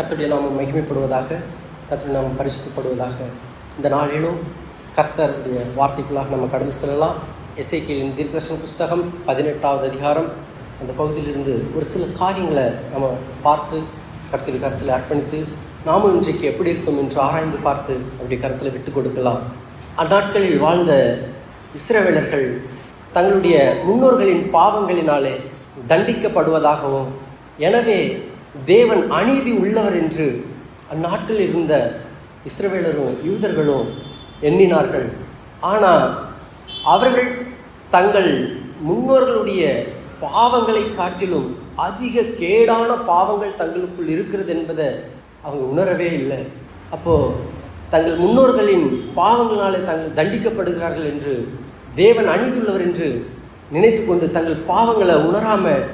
கர்த்தருடைய நாமம் மகிமைப்படுவதாக, கர்த்தருடைய நாமம் பரிசுத்தப்படுவதாக. இந்த நாளிலும் கர்த்தருடைய வார்த்தைக்குள்ளாக நம்ம கடந்து செல்லலாம். எசேக்கியேலின் தீர்க்கதரிசன புஸ்தகம் 18வது அதிகாரம், அந்த பகுதியிலிருந்து ஒரு சில காரியங்களை நம்ம பார்த்து கர்த்தருடைய கருத்தில் அர்ப்பணித்து நாமும் இன்றைக்கு எப்படி இருக்கும் என்று ஆராய்ந்து பார்த்து அவருடைய கருத்தில் விட்டு கொடுக்கலாம். அந்நாட்களில் வாழ்ந்த இஸ்ரவேலர்கள் தங்களுடைய முன்னோர்களின் பாவங்களினாலே தண்டிக்கப்படுவதாகவும், எனவே தேவன் அநீதி உள்ளவர் என்று அந்நாட்டில் இருந்த இஸ்ரவேலரும் யூதர்களும் எண்ணினார்கள். ஆனால் அவர்கள் தங்கள் முன்னோர்களுடைய பாவங்களை காட்டிலும் அதிக கேடான பாவங்கள் தங்களுக்குள் இருக்கிறது என்பதை அவங்க உணரவே இல்லை. அப்போது தங்கள் முன்னோர்களின் பாவங்களாலே தாங்கள் தண்டிக்கப்படுகிறார்கள் என்று, தேவன் அநீதியுள்ளவர் என்று நினைத்து கொண்டு தங்கள் பாவங்களை உணராமல்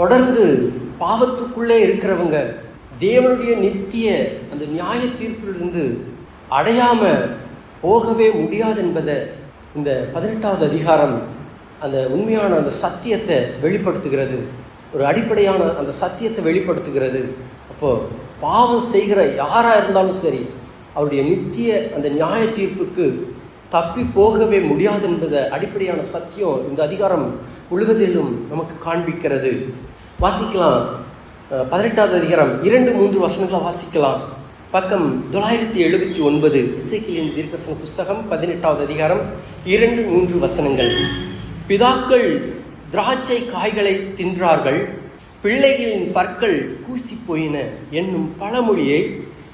தொடர்ந்து பாவத்துக்குள்ளே இருக்கிறவங்க தேவனுடைய நித்திய அந்த நியாய தீர்ப்பிலிருந்து அடையாமல் போகவே முடியாது என்பதை இந்த 18வது அதிகாரம் அந்த உண்மையான அந்த சத்தியத்தை வெளிப்படுத்துகிறது. ஒரு அடிப்படையான அந்த சத்தியத்தை வெளிப்படுத்துகிறது. அப்போது பாவம் செய்கிற யாராக இருந்தாலும் சரி, அவருடைய நித்திய அந்த நியாய தீர்ப்புக்கு தப்பி போகவே முடியாது என்பதை அடிப்படையான சத்தியம் இந்த அதிகாரம் முழுவதிலும் நமக்கு காண்பிக்கிறது. வாசிக்கலாம். 18வது அதிகாரம் 2-3 வசனங்களை வாசிக்கலாம். பக்கம் 979, எசேக்கியேலின் தீர்க்கதரிசன புஸ்தகம் 18வது அதிகாரம் 2-3 வசனங்கள். பிதாக்கள் திராட்சை காய்களை தின்றார்கள், பிள்ளைகளின் பற்கள் கூசி போயின என்னும் பழமொழியை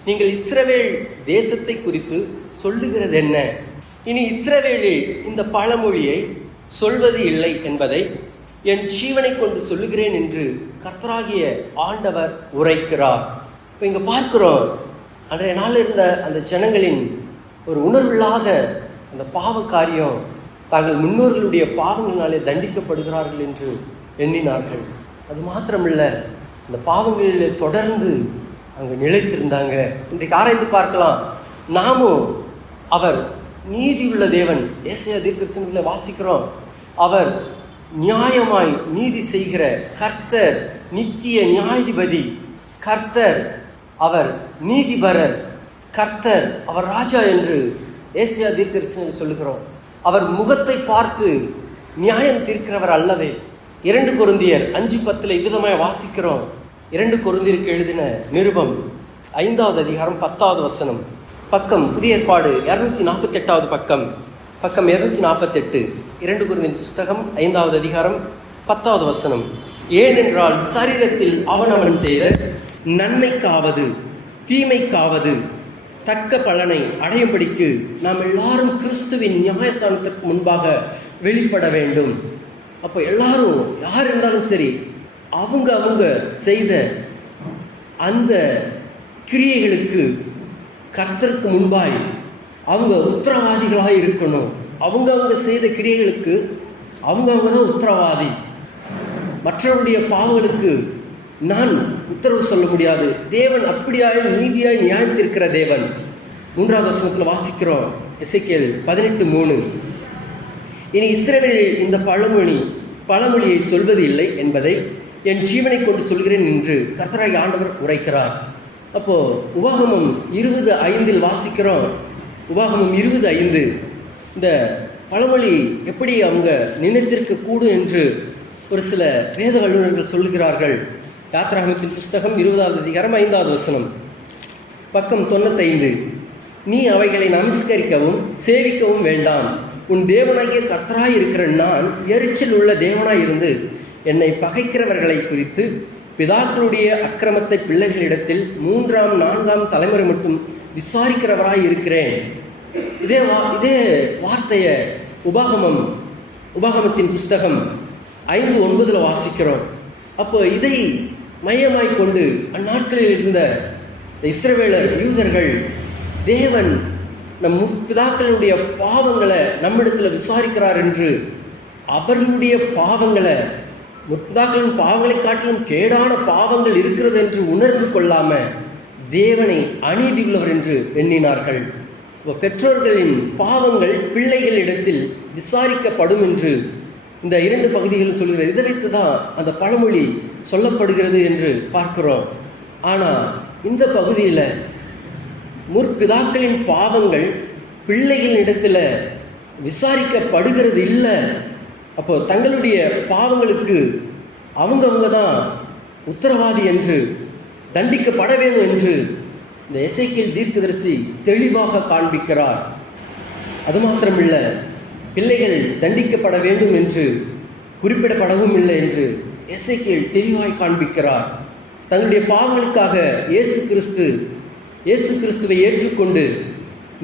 நீங்கள் இஸ்ரவேல் தேசத்தை குறித்து சொல்லுகிறது என்ன? இனி இஸ்ரவேலில் இந்த பழமொழியை சொல்வது இல்லை என்பதை என் ஜீவனை கொண்டு சொல்லுகிறேன் என்று கர்த்தராகிய ஆண்டவர் உரைக்கிறார். இப்போ இங்கே பார்க்கிறோம், அன்றைய நாளில் இருந்த அந்த ஜனங்களின் ஒரு உணர்வில்லாத அந்த பாவ காரியம், தாங்கள் முன்னோர்களுடைய பாவங்களினாலே தண்டிக்கப்படுகிறார்கள் என்று எண்ணினார்கள். அது மாத்திரமில்லை, அந்த பாவங்களில் தொடர்ந்து அங்கே நிலைத்திருந்தாங்க. இன்றைக்கு ஆராய்ந்து பார்க்கலாம். நாமும் அவர் நீதியுள்ள தேவன், ஏசாயா தீர்க்கதரிசனத்தில் வாசிக்கிறோம், அவர் நியாயமாய் நீதி செய்கிற கர்த்தர், நித்திய நியாயாதிபதி கர்த்தர், அவர் நீதிபரர் கர்த்தர், அவர் ராஜா என்று ஏசாயா தீர்க்கதரிசனத்தில் சொல்லுகிறோம். அவர் முகத்தை பார்த்து நியாயம் தீர்க்கிறவர் அல்லவே. 2 கொரிந்தியர் 5:10 இவ்விதமாக வாசிக்கிறோம். 2 கொரிந்தியருக்கு எழுதின நிருபம் 5வது அதிகாரம் 10வது வசனம். பக்கம் புதிய ஏற்பாடு 248வது பக்கம் 248, 2 கொரிந்தியர் புஸ்தகம் 5வது அதிகாரம் 10வது வசனம். ஏனென்றால் சரீரத்தில் அவனவன் செய்த நன்மைக்காவது தீமைக்காவது தக்க பலனை அடையும்படிக்கு நாம் எல்லாரும் கிறிஸ்துவின் நியாயஸ்தானத்திற்கு முன்பாக வெளிப்பட வேண்டும். அப்போ எல்லாரும் யார் இருந்தாலும் சரி, அவங்க செய்த அந்த கிரியைகளுக்கு கர்த்தருக்கு முன்பாய் அவங்க உத்தரவாதிகளாக இருக்கணும். அவங்க செய்த கிரியைகளுக்கு அவங்க தான் உத்தரவாதி. மற்றவருடைய பாவங்களுக்கு நான் உத்தரவு சொல்ல முடியாது. தேவன் அப்படியாய் நீதியாய் நியாயத்திருக்கிற தேவன். 3வது வசனத்தில் வாசிக்கிறோம், எசேக்கியேல் 18:3. இனி இஸ்ரவேலில் இந்த பழமொழியை சொல்வது இல்லை என்பதை என் ஜீவனை கொண்டு சொல்கிறேன் என்று கர்த்தராகிய ஆண்டவர் உரைக்கிறார். அப்போது உபாகமம் 20:5 வாசிக்கிறோம். உபாகமம் 20:5 இந்த பழமொழி எப்படி அவங்க நினைத்திருக்க கூடும் என்று ஒரு சில வேத வல்லுநர்கள் சொல்லுகிறார்கள். யாத்திராகமத்தின் புஸ்தகம் 20வது அதிகாரம் 5வது வசனம், பக்கம் 95. நீ அவைகளை நமஸ்கரிக்கவும் சேவிக்கவும் வேண்டாம். உன் தேவனாகிய கர்த்தராய் இருக்கிற நான் எரிச்சல் உள்ள தேவனாய் இருந்து என்னை பகைக்கிறவர்களை குறித்து பிதாக்களுடைய அக்கிரமத்தை பிள்ளைகளிடத்தில் 3ஆம் 4ஆம் தலைமுறை மட்டும் விசாரிக்கிறவராய் இருக்கிறேன். இதே வார்த்தையை உபாகமத்தின் புஸ்தகம் 5:9 வாசிக்கிறோம். அப்போ இதை மையமாய் கொண்டு அந்நாட்களில் இருந்த இஸ்ரவேலர் யூதர்கள், தேவன் நம் பிதாக்களுடைய பாவங்களை நம்மிடத்தில் விசாரிக்கிறார் என்று, அவர்களுடைய பாவங்களை, முற்பிதாக்களின் பாவங்களை காட்டிலும் கேடான பாவங்கள் இருக்கிறது என்று உணர்ந்து கொள்ளாமல் தேவனை அநீதி உள்ளவர் என்று எண்ணினார்கள். பெற்றோர்களின் பாவங்கள் பிள்ளைகளிடத்தில் விசாரிக்கப்படும் என்று இந்த 2 பகுதிகளும் சொல்கிறது. இதை வைத்து தான் அந்த பழமொழி சொல்லப்படுகிறது என்று பார்க்கிறோம். ஆனால் இந்த பகுதியில் முற்பிதாக்களின் பாவங்கள் பிள்ளைகளிடத்தில் விசாரிக்கப்படுகிறது இல்லை. அப்போ தங்களுடைய பாவங்களுக்கு அவங்கவுங்க தான் உத்தரவாதி என்று, தண்டிக்கப்பட வேண்டும் என்று இந்த எசேக்கியேல் தீர்க்கதரிசி தெளிவாக காண்பிக்கிறார். அது மாத்திரமில்லை, பிள்ளைகள் தண்டிக்கப்பட வேண்டும் என்று குறிப்பிடப்படவும் இல்லை என்று எசேக்கியேல் தெளிவாய் காண்பிக்கிறார். தங்களுடைய பாவங்களுக்காக இயேசு கிறிஸ்துவை ஏற்றுக்கொண்டு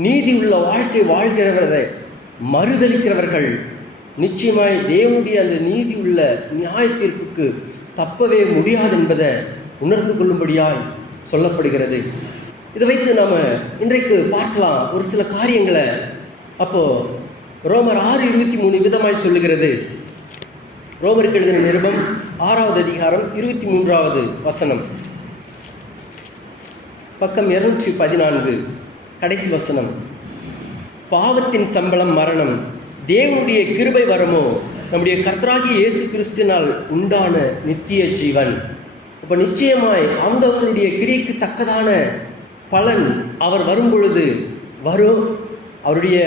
நீதி உள்ள வாழ்க்கை வாழ்கிறவரை மறுதலிக்கிறவர்கள் நிச்சயமாய் தேவனுடைய அந்த நீதி உள்ள நியாய தீர்ப்புக்கு தப்பவே முடியாது என்பதை உணர்ந்து கொள்ளும்படியாய் சொல்லப்படுகிறது. இதை வைத்து நாம் இன்றைக்கு பார்க்கலாம் ஒரு சில காரியங்களை. அப்போ ரோமர் 6:23 விதமாய் சொல்லுகிறது. ரோமருக்கு எழுதின நிருபம் 6வது அதிகாரம் 23வது வசனம், பக்கம் 214, கடைசி வசனம். பாவத்தின் சம்பளம் மரணம், தேவனுடைய கிருபை வரமோ நம்முடைய கர்த்தராகிய இயேசு கிறிஸ்துவினால் உண்டான நித்திய ஜீவன். இப்போ நிச்சயமாய் அவங்களுடைய கிரியைக்கு தக்கதான பலன் அவர் வரும் பொழுது வரும். அவருடைய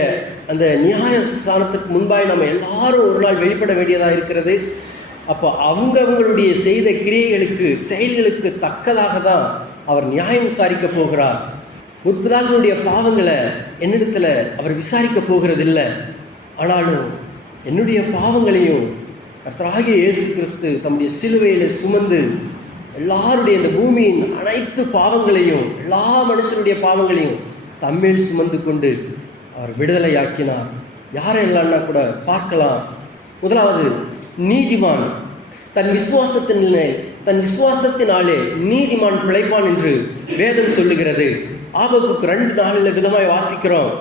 அந்த நியாய ஸ்தானத்துக்கு முன்பாய் நம்ம எல்லாரும் ஒரு நாள் வெளிப்பட வேண்டியதாக இருக்கிறது. அப்போ அவங்களுடைய செய்த கிரியைகளுக்கு செயல்களுக்கு தக்கதாக தான் அவர் நியாயம் விசாரிக்க போகிறார். முற்பிதாக்களுடைய பாவங்களை என்னிடத்தில் அவர் விசாரிக்க போகிறதில்லை. ஆனாலும் என்னுடைய பாவங்களையும் கர்த்தராகிய இயேசு கிறிஸ்து தம்முடைய சிலுவையில் சுமந்து எல்லாருடைய இந்த பூமியின் அனைத்து பாவங்களையும், எல்லா மனுஷனுடைய பாவங்களையும் தம்மேல் சுமந்து கொண்டு அவர் விடுதலையாக்கினார். யாரெல்லாம்னா கூட பார்க்கலாம். முதலாவது, நீதிமான் தன் விசுவாசத்தினாலே நீதிமான் பிழைப்பான் என்று வேதம் சொல்லுகிறது. ஆபகுக்கு 2:4 விதமாய் வாசிக்கிறோம்.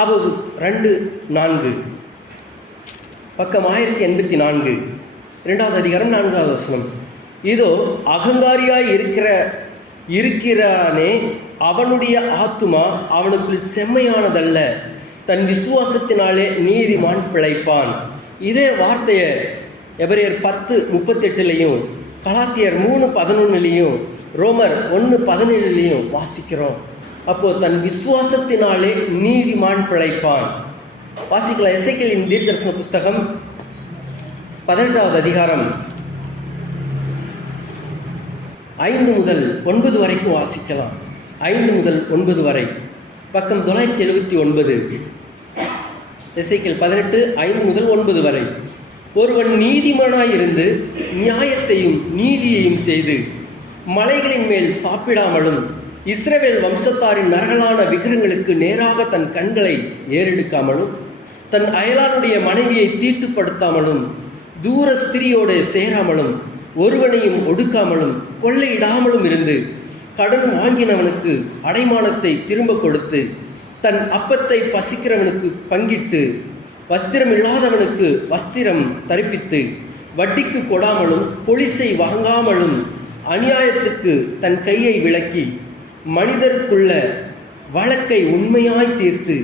ஆபகுக்கு 2:4, பக்கம் 1084, 2வது அதிகாரம் 4வது வசனம். இதோ அகங்காரியாய் இருக்கிறானே அவனுடைய ஆத்துமா அவனுக்குள் செம்மையானதல்ல, தன் விசுவாசத்தினாலே நீதிமான் பிழைப்பான். இதே வார்த்தையை எபிரேயர் 10:38, கலாத்தியர் 3:11, ரோமர் 1:17 வாசிக்கிறோம். அப்போ தன் விசுவாசத்தினாலே நீதிமான் பிழைப்பான். வாசிக்கலாம். எசேக்கியேலின் தீர்க்கதரிசன புஸ்தகம் 18வது அதிகாரம் 5 முதல் 9 வரைக்கும் வாசிக்கலாம். 5 முதல் 9 வரை, பக்கம் 979. எசேக்கியேல் 18, 5 முதல் 9 வரை. ஒருவன் நீதிமானாயிருந்து நியாயத்தையும் நீதியையும் செய்து மலைகளின் மேல் சாப்பிடாமலும் இஸ்ரவேல் வம்சத்தாரின் நரகலான விக்கிரங்களுக்கு நேராக தன் கண்களை ஏறெடுக்காமலும் தன் அயலானுடைய மனைவியை தீட்டுப்படுத்தாமலும் தூர ஸ்திரியோடு சேராமலும் ஒருவனையும் ஒடுக்காமலும் கொள்ளையிடாமலும் இருந்து கடன் வாங்கினவனுக்கு அடைமானத்தை திரும்ப கொடுத்து தன் அப்பத்தை பசிக்கிறவனுக்கு பங்கிட்டு வஸ்திரம் இல்லாதவனுக்கு வஸ்திரம் தரிப்பித்து வட்டிக்கு கொடாமலும் பொலிசை வாங்காமலும் அநியாயத்துக்கு தன் கையை விலக்கி மனிதருக்குள்ள வழக்கை உண்மையாய் தீர்த்து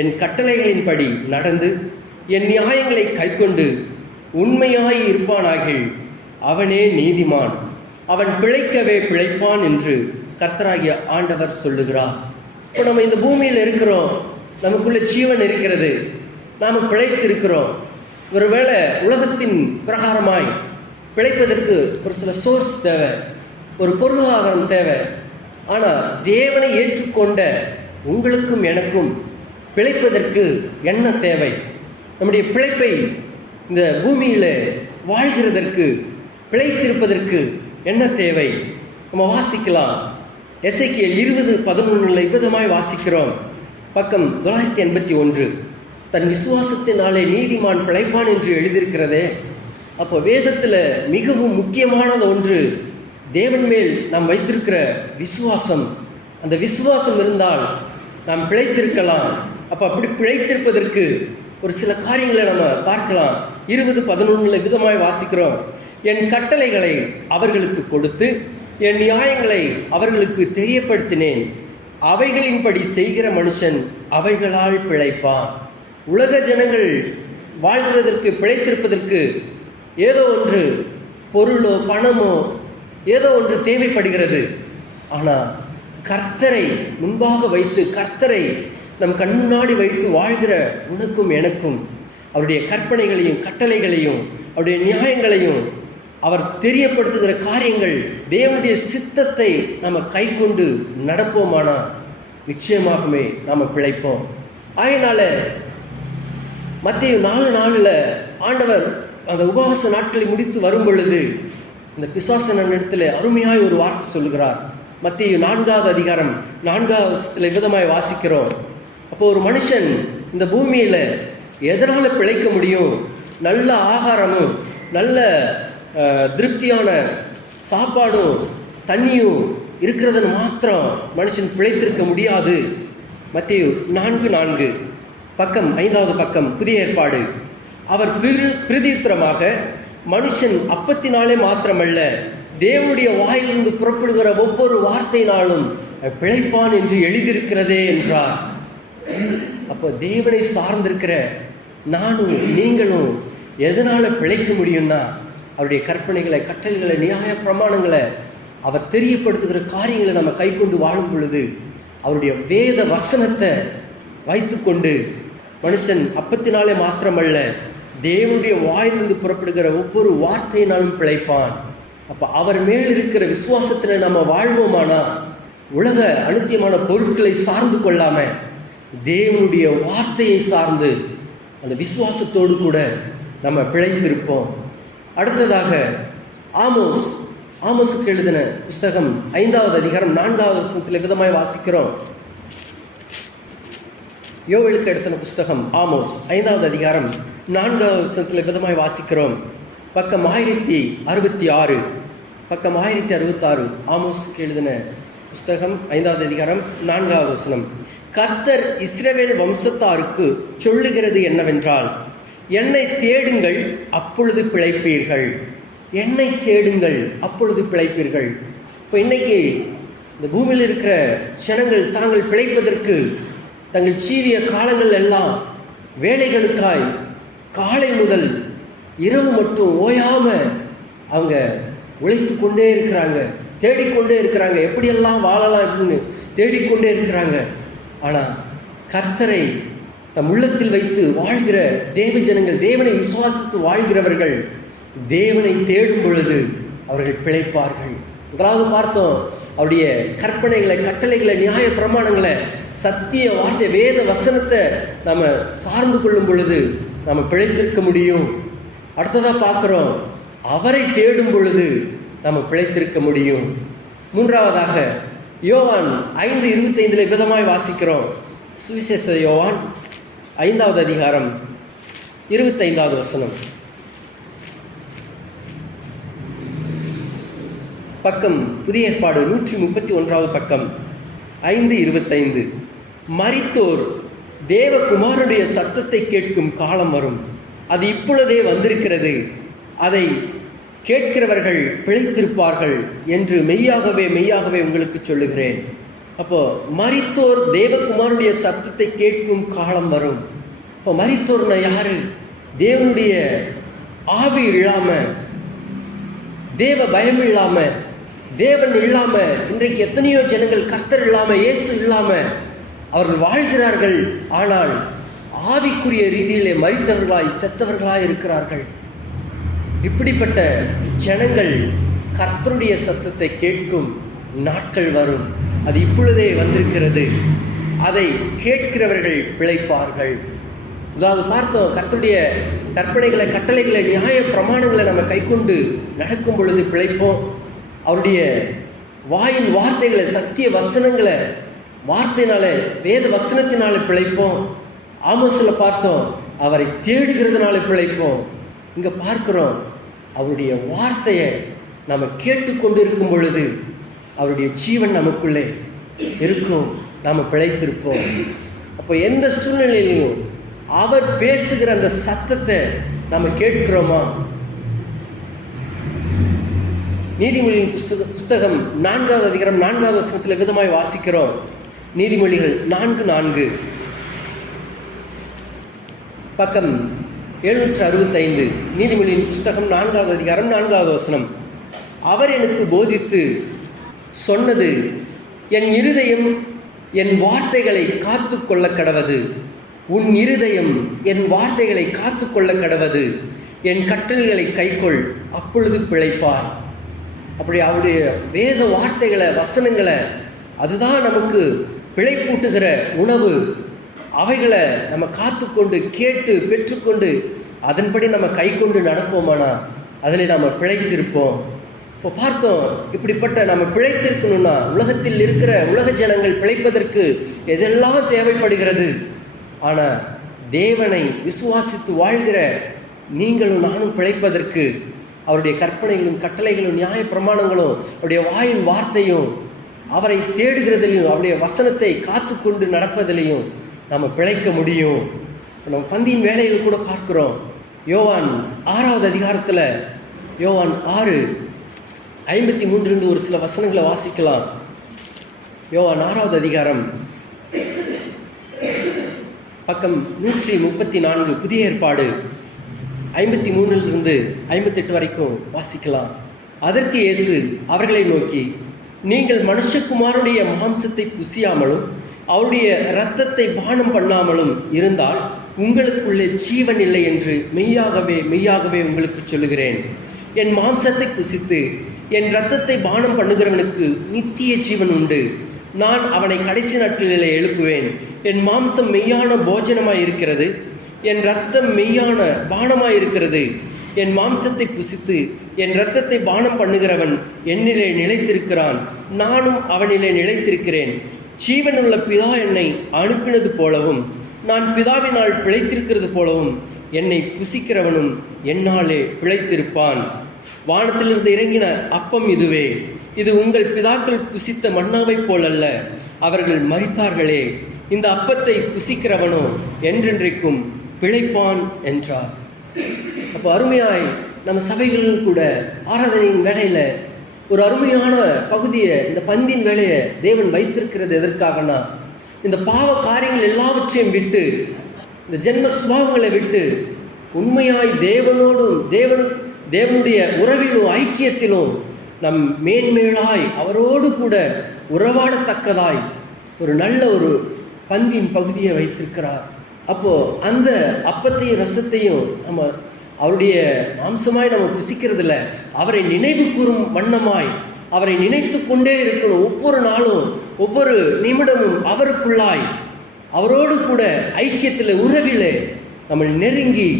என் கட்டளைகளின்படி நடந்து என் நியாயங்களை கைக்கொண்டு உண்மையாய் இருப்பானாகில் அவனே நீதிமான், அவன் பிழைக்கவே பிழைப்பான் என்று கர்த்தராகிய ஆண்டவர் சொல்லுகிறார். இப்போ நம்ம இந்த பூமியில் இருக்கிறோம், நமக்குள்ள ஜீவன் இருக்கிறது, நாம் பிழைத்து இருக்கிறோம். ஒருவேளை உலகத்தின் பிரகாரமாய் பிழைப்பதற்கு ஒரு சில சோர்ஸ் தேவை, ஒரு பொருளாதாரம் தேவை. ஆனால் தேவனை ஏற்றுக்கொண்ட உங்களுக்கும் எனக்கும் பிழைப்பதற்கு என்ன தேவை? நம்முடைய பிழைப்பை இந்த பூமியில் வாழ்கிறதற்கு, பிழைத்திருப்பதற்கு என்ன தேவை? நம்ம வாசிக்கலாம். எசேக்கியேல் 20:11 விதமாய் வாசிக்கிறோம். பக்கம் 981. தன் விசுவாசத்தினாலே நீதிமான் பிழைப்பான் என்று எழுதியிருக்கிறதே. அப்போ வேதத்தில் மிகவும் முக்கியமானது ஒன்று தேவன் மேல் நாம் வைத்திருக்கிற விசுவாசம். அந்த விசுவாசம் இருந்தால் நாம் பிழைத்திருக்கலாம். அப்போ அப்படி பிழைத்திருப்பதற்கு ஒரு சில காரியங்களை நம்ம பார்க்கலாம். 20:11 விதமாய் வாசிக்கிறோம். என் கட்டளைகளை அவர்களுக்கு கொடுத்து என் நியாயங்களை அவர்களுக்கு தெரியப்படுத்தினேன், அவைகளின்படி செய்கிற மனுஷன் அவைகளால் பிழைப்பான். உலக ஜனங்கள் வாழ்கிறதற்கு, பிழைத்திருப்பதற்கு ஏதோ ஒன்று, பொருளோ பணமோ ஏதோ ஒன்று தேவைப்படுகிறது. ஆனால் கர்த்தரை முன்பாக வைத்து, கர்த்தரை நம் கண் முன்னாடி வைத்து வாழ்கிற உனக்கும் எனக்கும் அவருடைய கற்பனைகளையும் கட்டளைகளையும் அவருடைய நியாயங்களையும் அவர் தெரியப்படுத்துகிற காரியங்கள், தேவனுடைய சித்தத்தை நம்ம கை கொண்டு நடப்போமானா நிச்சயமாகவே நாம் பிழைப்போம். அதனால மத்தேயு 4:4 ஆண்டவர் அந்த உபவாச நாட்களை முடித்து வரும் பொழுது இந்த பிசாசன் இடத்துல அருமையாய் ஒரு வார்த்தை சொல்லுகிறார். மத்தேயு 4வது அதிகாரம் 4வது விதமாய் வாசிக்கிறோம். அப்போ ஒரு மனுஷன் இந்த பூமியில் எதனால் பிழைக்க முடியும்? நல்ல ஆகாரமும் நல்ல திருப்தியான சாப்பாடும் தண்ணியும் இருக்கிறதுன்னு மாத்திரம் மனுஷன் பிழைத்திருக்க முடியாது. மத்தேயு 4:4 பக்கம் 5வது பக்கம், புதிய ஏற்பாடு. அவர் பிரதியுத்தரமாக, மனுஷன் அப்பத்தினாலே மாத்திரமல்ல, தேவனுடைய வாயிலிருந்து புறப்படுகிற ஒவ்வொரு வார்த்தையினாலும் பிழைப்பான் என்று எழுதியிருக்கிறதே என்றார். அப்போ தேவனை சார்ந்திருக்கிற நானும் நீங்களும் எதனால பிழைக்க முடியும்னா, அவருடைய கற்பனைகளை, கட்டளைகளை, நியாய பிரமாணங்களை, அவர் தெரியப்படுத்துகிற காரியங்களை நம்ம கை கொண்டு வாழும் பொழுது, அவருடைய வேத வசனத்தை வைத்துக்கொண்டு மனுஷன் அப்பத்தினாலே மாத்திரமல்ல, தேவனுடைய வாயிலிருந்து புறப்படுகிற ஒவ்வொரு வார்த்தையினாலும் பிழைப்பான். அப்போ அவர் மேல் இருக்கிற விசுவாசத்தில் நம்ம வாழ்வோமானா, உலக அனித்தியமான பொருட்களை சார்ந்து கொள்ளாம தேவனுடைய வார்த்தையை சார்ந்து அந்த விசுவாசத்தோடு கூட நம்ம பிழைத்திருப்போம். அடுத்ததாக ஆமோஸுக்கு எழுதின புஸ்தகம் 5வது அதிகாரம் 4வது வசனத்தில் விதமாய் வாசிக்கிறோம். யோவேலுக்கு எழுதின புஸ்தகம் ஆமோஸ் 5வது அதிகாரம் 4வது வசனத்தில் விதமாய் வாசிக்கிறோம். பக்கம் 1066, பக்கம் 1066. ஆமோஸுக்கு எழுதின புஸ்தகம் 5வது அதிகாரம் 4வது வசனம். கர்த்தர் இஸ்ரவேல் வம்சத்தாருக்கு சொல்லுகிறது என்னவென்றால், என்னை தேடுங்கள் அப்பொழுது பிழைப்பீர்கள். என்னை தேடுங்கள் அப்பொழுது பிழைப்பீர்கள். இப்போ இன்னைக்கு இந்த பூமியில் இருக்கிற ஜனங்கள் தாங்கள் பிழைப்பதற்கு தங்கள் ஜீவிய காலங்கள் எல்லாம் வேலைகளுக்காய் காலை முதல் இரவு மட்டும் ஓயாம அவங்க உழைத்து கொண்டே இருக்கிறாங்க, தேடிக்கொண்டே இருக்கிறாங்க, எப்படியெல்லாம் வாழலாம் அப்படின்னு தேடிக்கொண்டே இருக்கிறாங்க. ஆனால் கர்த்தரை தம் உள்ளத்தில் வைத்து வாழ்கிற தேவ ஜனங்கள், தேவனை விசுவாசித்து வாழ்கிறவர்கள் தேவனை தேடும் பொழுது அவர்கள் பிழைப்பார்கள். முதலாவது பார்த்தோம், அவருடைய கற்பனைகளை, கட்டளைகளை, நியாய பிரமாணங்களை, சத்திய வார்த்தை, வேத வசனத்தை நம்ம சார்ந்து கொள்ளும் பொழுது நம்ம பிழைத்திருக்க முடியும். அடுத்ததாக பார்க்குறோம், அவரை தேடும் பொழுது நம்ம பிழைத்திருக்க முடியும். மூன்றாவதாக யோவான் 5:25 விதமாய் வாசிக்கிறோம். சுவிசேஷ யோவான் 5வது அதிகாரம் 25வது வசனம். பக்கம் புதிய ஏற்பாடு 131வது பக்கம் 5:25. மரித்தோர் தேவகுமாரனுடைய சத்தத்தை கேட்கும் காலம் வரும், அது இப்பொழுதே வந்திருக்கிறது, அதை கேட்கிறவர்கள் பிழைத்திருப்பார்கள் என்று மெய்யாகவே மெய்யாகவே உங்களுக்கு சொல்லுகிறேன். அப்போ மரித்தோர் தேவகுமாரனுடைய சத்தத்தை கேட்கும் காலம் வரும். இப்போ மரித்தோர்னா யாரு? தேவனுடைய ஆவி இல்லாம, தேவ பயம் இல்லாம, தேவன் இல்லாம இன்றைக்கு எத்தனையோ ஜனங்கள் கர்த்தர் இல்லாம, இயேசு இல்லாம அவர்கள் வாழ்கிறார்கள். ஆனால் ஆவிக்குரிய ரீதியிலே மரித்தவர்களாய், செத்தவர்களாய் இருக்கிறார்கள். இப்படிப்பட்ட ஜனங்கள் கர்த்தருடைய சத்தத்தை கேட்கும் நாட்கள் வரும், அது இப்பொழுதே வந்திருக்கிறது, அதை கேட்கிறவர்கள் பிழைப்பார்கள். அதாவது பார்த்தோம், கர்த்தருடைய கற்பனைகளை, கட்டளைகளை, நியாய பிரமாணங்களை நம்ம கை கொண்டு நடக்கும் பொழுது பிழைப்போம். அவருடைய வாயின் வார்த்தைகளை, சத்திய வசனங்களை, வார்த்தையினால, வேத வசனத்தினால பிழைப்போம். ஆமோஸில் பார்த்தோம், அவரை தேடுகிறதுனால பிழைப்போம். இங்கே பார்க்கிறோம், அவருடைய வார்த்தையை நம்ம கேட்டுக்கொண்டு இருக்கும் பொழுது அவருடைய ஜீவன் நமக்குள்ளே இருக்கும், நாம் பிழைத்திருப்போம். அப்போ எந்த சூழ்நிலையிலையும் அவர் பேசுகிற அந்த சத்தத்தை நம்ம கேட்கிறோமா? நீதிமொழியின் புஸ்தகம் 4வது அதிகாரம் 4வது வசனத்தில் விதமாய் வாசிக்கிறோம். நீதிமொழிகள் 4:4, பக்கம் 765. நீதிமொழியின் புஸ்தகம் 4வது அதிகாரம் 4வது வசனம். அவர் எனக்கு போதித்து சொன்னது, என் இருதயம் என் வார்த்தைகளை காத்து கொள்ள கடவது. உன் இருதயம் என் வார்த்தைகளை காத்து கொள்ள கடவது. என் கட்டளைகளை கைக்கொள், அப்பொழுது பிழைப்பாய். அப்படி அவருடைய வேத வார்த்தைகளை, வசனங்களை, அதுதான் நமக்கு பிழைப்பூட்டுகிற உணவு. அவைகளை நம்ம காத்து கொண்டு கேட்டு பெற்றுக்கொண்டு அதன்படி நம்ம கை கொண்டு நடப்போமானா அதில் நம்ம பிழைத்திருப்போம். இப்போ பார்த்தோம், இப்படிப்பட்ட நம்ம பிழைத்திருக்கணும்னா உலகத்தில் இருக்கிற உலக ஜனங்கள் பிழைப்பதற்கு எதெல்லாம் தேவைப்படுகிறது. ஆனால் தேவனை விசுவாசித்து வாழ்கிற நீங்களும் நானும் பிழைப்பதற்கு அவருடைய கற்பனைகளும் கட்டளைகளும் நியாய பிரமாணங்களும் அவருடைய வாயின் வார்த்தையும் அவரை தேடுகிறதிலையும் அவருடைய வசனத்தை காத்து கொண்டு நடப்பதிலையும் நம்ம பிழைக்க முடியும். நம்ம பந்தியின் வேலையில் கூட பார்க்கிறோம். யோவான் 6வது அதிகாரத்தில் யோவான் 6:53 ஒரு சில வசனங்களை வாசிக்கலாம். யோவான் 6வது அதிகாரம் பக்கம் 134 புதிய ஏற்பாடு 53 58 வரைக்கும் வாசிக்கலாம். அதற்கு இயேசு அவர்களை நோக்கி, நீங்கள் மனுஷகுமாரனுடைய மாம்சத்தை புசியாமலும் அவருடைய இரத்தத்தை பானம் பண்ணாமலும் இருந்தால் உங்களுக்குள்ளே ஜீவன் இல்லை என்று மெய்யாகவே மெய்யாகவே உங்களுக்கு சொல்லுகிறேன். என் மாம்சத்தை புசித்து என் இரத்தத்தை பானம் பண்ணுகிறவனுக்கு நித்திய ஜீவன் உண்டு. நான் அவனை கடைசி நாட்களிலே எழுப்புவேன். என் மாம்சம் மெய்யான போஜனமாய் இருக்கிறது, என் இரத்தம் மெய்யான பானமாய் இருக்கிறது. என் மாம்சத்தை புசித்து என் இரத்தத்தை பானம் பண்ணுகிறவன் என்னிலே நிலைத்திருக்கிறான், நானும் அவனிலே நிலைத்திருக்கிறேன். ஜீவனுள்ள பிதா என்னை அனுப்பினது போலவும் நான் பிதாவினால் பிழைத்திருக்கிறது போலவும் என்னை புசிக்கிறவனும் என்னாலே பிழைத்திருப்பான். வானத்திலிருந்து இறங்கின அப்பம் இதுவே. இது உங்கள் பிதாக்கள் புசித்த மன்னாவைப் போலல்ல, அவர்கள் மரித்தார்களே. இந்த அப்பத்தை புசிக்கிறவனோ என்றென்றைக்கும் பிழைப்பான் என்றார். அப்போ அருமையாய் நம்ம சபைகளிலும் கூட ஆராதனையின் வேலையில் ஒரு அருமையான பகுதியை, இந்த பந்தின் வேலையை தேவன் வைத்திருக்கிறது எதற்காகனா, இந்த பாவ காரியங்கள் எல்லாவற்றையும் விட்டு, இந்த ஜென்ம சுபாவங்களை விட்டு உண்மையாய் தேவனோடும் தேவனுடைய உறவிலும் ஐக்கியத்திலும் நம் மேன்மேலாய் அவரோடு கூட உறவாடத்தக்கதாய் ஒரு நல்ல ஒரு பந்தின் பகுதியை வைத்திருக்கிறார். அப்போது அந்த அப்பத்தையும் ரசத்தையும் நம்ம அவருடைய மாம்சமாய் நம்ம புசிக்கிறதில்ல, அவரை நினைவு கூறும் வண்ணமாய் அவரை நினைத்து கொண்டே இருக்கணும். ஒவ்வொரு நாளும் ஒவ்வொரு நிமிடமும் அவருக்குள்ளாய் அவரோடு கூட ஐக்கியத்தில் உறவில் நம்ம நெருங்கி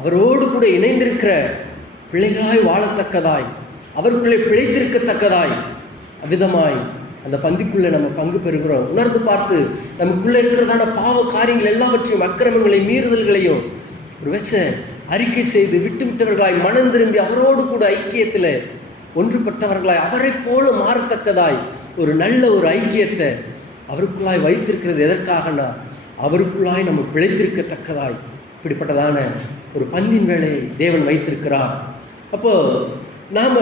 அவரோடு கூட இணைந்திருக்கிற பிள்ளைகளாய் வாழத்தக்கதாய், அவருக்குள்ளே பிழைத்திருக்கத்தக்கதாய் அவ்விதமாய் அந்த பந்திக்குள்ளே நம்ம பங்கு பெறுகிறோம். உணர்ந்து பார்த்து நமக்குள்ளே இருக்கிறதான பாவ காரியங்கள் எல்லாவற்றையும், அக்கிரமங்களையும் மீறுதல்களையும் ஒரு அறிக்கை செய்து விட்டுவிட்டவர்களாய் மனம் திரும்பி அவரோடு கூட ஐக்கியத்தில் ஒன்றுபட்டவர்களாய் அவரை போல மாறத்தக்கதாய் ஒரு நல்ல ஒரு ஐக்கியத்தை அவருக்குள்ளாய் வைத்திருக்கிறது எதற்காகனா, அவருக்குள்ளாய் நம்ம பிழைத்திருக்கத்தக்கதாய் இப்படிப்பட்டதான ஒரு பந்தின் வேலையை தேவன் வைத்திருக்கிறார். அப்போ நாம்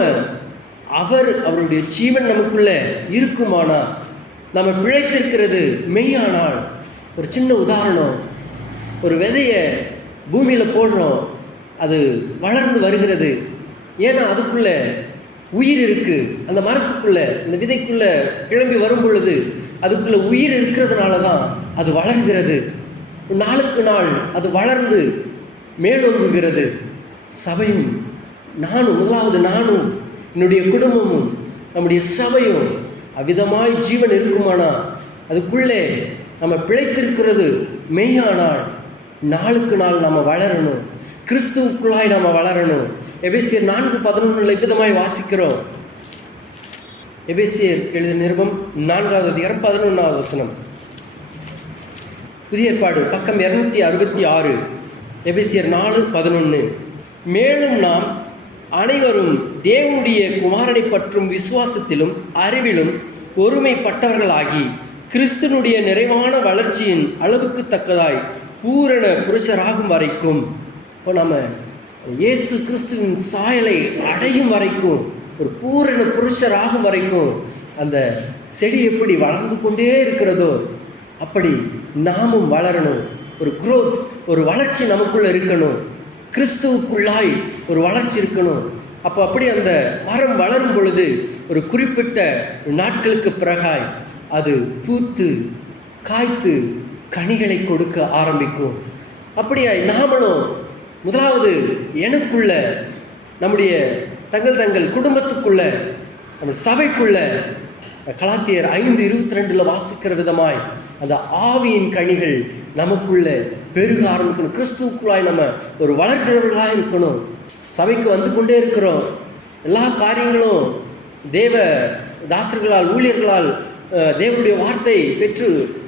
அவருடைய ஜீவன் நமக்குள்ள இருக்குமானா, நம்ம பிழைத்திருக்கிறது மெய்யானால், ஒரு சின்ன உதாரணம், ஒரு விதையை பூமியில் போடுறோம், அது வளர்ந்து வருகிறது. ஏன்னா அதுக்குள்ள உயிர் இருக்குது. அந்த மரத்துக்குள்ள, அந்த விதைக்குள்ள கிளம்பி வரும் பொழுது அதுக்குள்ள உயிர் இருக்கிறதுனால தான் அது வளர்கிறது. நாளுக்கு நாள் அது வளர்ந்து மேலோங்குகிறது. சபையும் முதலாவது நானும் என்னுடைய குடும்பமும் நம்முடைய சபையும் அவ்விதமாய் ஜீவன் இருக்குமானா, அதுக்குள்ளே நம்ம பிழைத்திருக்கிறது மெய்யானால் நாளுக்கு நாள் நம்ம வளரணும், கிறிஸ்துவுக்குள்ளாய் நம்ம வளரணும். எபேசியர் 4:11 இவ்விதமாய் வாசிக்கிறோம். எபேசியர் எழுதிய நிருபம் 4வது அதிகாரம் 11வது வசனம், புதிய ஏற்பாடு பக்கம் 266. எபேசியர் 4:11. மேலும் நாம் அனைவரும் தேவனுடைய குமாரனை பற்றும் விசுவாசத்திலும் அறிவிலும் ஒருமைப்பட்டவர்களாகி கிறிஸ்துனுடைய நிறைவான வளர்ச்சியின் அளவுக்கு தக்கதாய் பூரண புருஷராகும் வரைக்கும், இப்போ நம்ம இயேசு கிறிஸ்துவின் சாயலை அடையும் வரைக்கும், ஒரு பூரண புருஷராகும் வரைக்கும், அந்த செடி எப்படி வளர்ந்து கொண்டே இருக்கிறதோ அப்படி நாமும் வளரணும். ஒரு குரோத், ஒரு வளர்ச்சி நமக்குள்ள இருக்கணும். கிறிஸ்துவுக்குள்ளாய் ஒரு வளர்ச்சி இருக்கணும். அப்படி அந்த மரம் வளரும் பொழுது ஒரு குறிப்பிட்ட நாட்களுக்கு பிறகாய் அது பூத்து காய்த்து கனிகளை கொடுக்க ஆரம்பிக்கும். அப்படியாய் நாமளும் முதலாவது எனக்குள்ள, நம்முடைய தங்கள் குடும்பத்துக்குள்ள, நம்ம சபைக்குள்ள கலாத்தியர் 5:22 வாசிக்கிற விதமாய் அந்த ஆவியின் கனிகள் நமக்குள்ள பெருக ஆரம்பிக்கணும். கிறிஸ்துவுக்குள்ளாய் நம்ம ஒரு வளர்கிறவர்களாக இருக்கணும். சபைக்கு வந்து கொண்டே இருக்கிறோம், எல்லா காரியங்களும் தேவ தாசர்களால், ஊழியர்களால் தேவனுடைய வார்த்தை பெற்று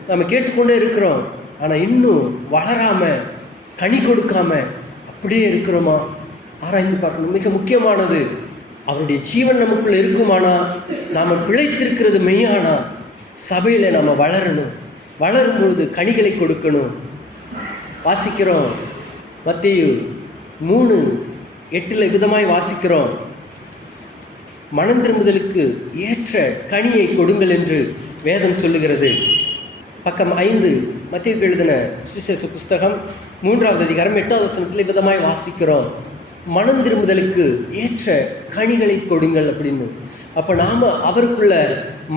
நம்ம கேட்டுக்கொண்டே இருக்கிறோம். ஆனால் இன்னும் வளராம, கனி கொடுக்காம அப்படியே இருக்கிறோமா? ஆராய்ந்து பார்க்கணும். மிக முக்கியமானது, அவருடைய ஜீவன் நமக்குள்ள இருக்குமானா, நாம் பிழைத்திருக்கிறது மெய்யானா, சபையில் நம்ம வளரணும். வளரும் பொழுது கனிகளை கொடுக்கணும். வாசிக்கிறோம் மத்தேயு 3:8 விதமாய் வாசிக்கிறோம், மனம் திரும்புதலுக்கு ஏற்ற கனியை கொடுங்கள் என்று வேதம் சொல்லுகிறது. பக்கம் 5 மத்தேயுக்கு எழுதின சுவிசேஷ புஸ்தகம் 3வது அதிகாரம் 8வது வசனத்தில் விதமாய் வாசிக்கிறோம், மனம் திரும்புதலுக்கு ஏற்ற கனிகளை கொடுங்கள் அப்படின்னு. அப்போ நாம் அவருக்குள்ள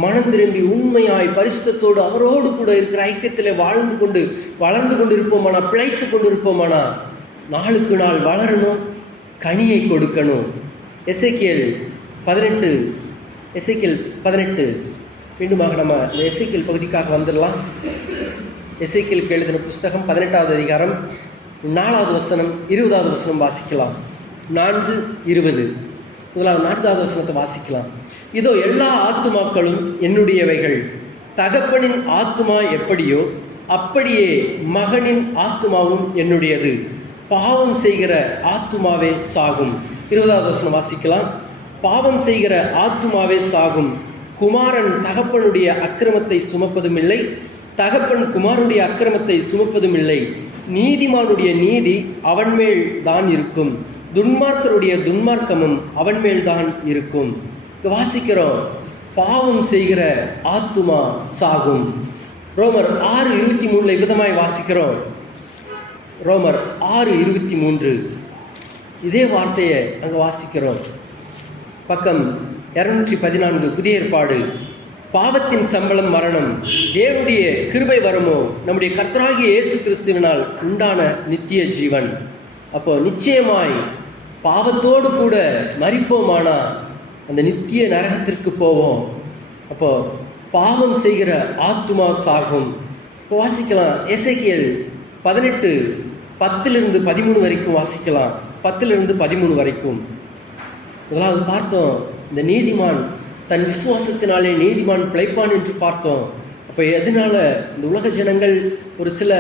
மனம் திரும்பி உண்மையாய் பரிசுத்தத்தோடு அவரோடு கூட இருக்கிற ஐக்கியத்தில் வளர்ந்து கொண்டு இருப்போமானா, பிழைத்து கொண்டு இருப்போமானா, நாளுக்கு நாள் வளரணும், கனியை கொடுக்கணும். எசேக்கியேல் 18 மீண்டுமாக நம்ம இந்த எசேக்கியேல் பகுதிக்காக வந்துடலாம். எசேக்கியேலுக்கு எழுதின புஸ்தகம் 18வது அதிகாரம் 4வது வசனம் 20வது வசனம் வாசிக்கலாம். 4:20 முதலாவது 4வது வசனத்தை வாசிக்கலாம். இதோ எல்லா ஆத்துமாக்களும் என்னுடையவைகள், தகப்பனின் ஆத்துமா எப்படியோ அப்படியே மகனின் ஆத்துமாவும் என்னுடையது, பாவம் செய்கிற ஆத்துமாவே சாகும். 20வது வசனம் வாசிக்கலாம். பாவம் செய்கிற ஆத்துமாவே சாகும், குமாரன் தகப்பனுடைய அக்கிரமத்தை சுமப்பதும் இல்லை, தகப்பன் குமாரனுடைய அக்கிரமத்தை சுமப்பதும் இல்லை, நீதிமானுடைய நீதி அவன் மேல் தான் இருக்கும், துன்மார்க்கருடைய துன்மார்க்கமும் அவன் மேல் தான் இருக்கும். வாசிக்கிறோம், பாவம் செய்கிற ஆத்துமா சாகும். ரோமர் 6:23 விதமாய் வாசிக்கிறோம். ரோமர் 6:23 இதே வார்த்தையை அங்கே வாசிக்கிறோம். பக்கம் 214 புதிய ஏற்பாடு, பாவத்தின் சம்பளம் மரணம், தேவனுடைய கிருபை வரமோ நம்முடைய கர்த்தராகிய இயேசு கிறிஸ்துவினால் உண்டான நித்திய ஜீவன். அப்போ நிச்சயமாய் பாவத்தோடு கூட மரிப்போமானா அந்த நித்திய நரகத்திற்கு போவோம். அப்போ பாவம் செய்கிற ஆத்துமா சாகும். இப்போ வாசிக்கலாம் எசேக்கியேல் 18:10-13 வரைக்கும் வாசிக்கலாம். 10-13 வரைக்கும். முதலாவது பார்த்தோம், இந்த நீதிமான் தன் விசுவாசத்தினாலே நீதிமான் பிழைப்பான் என்று பார்த்தோம். அப்போ எதனால இந்த உலக ஜனங்கள் ஒரு சில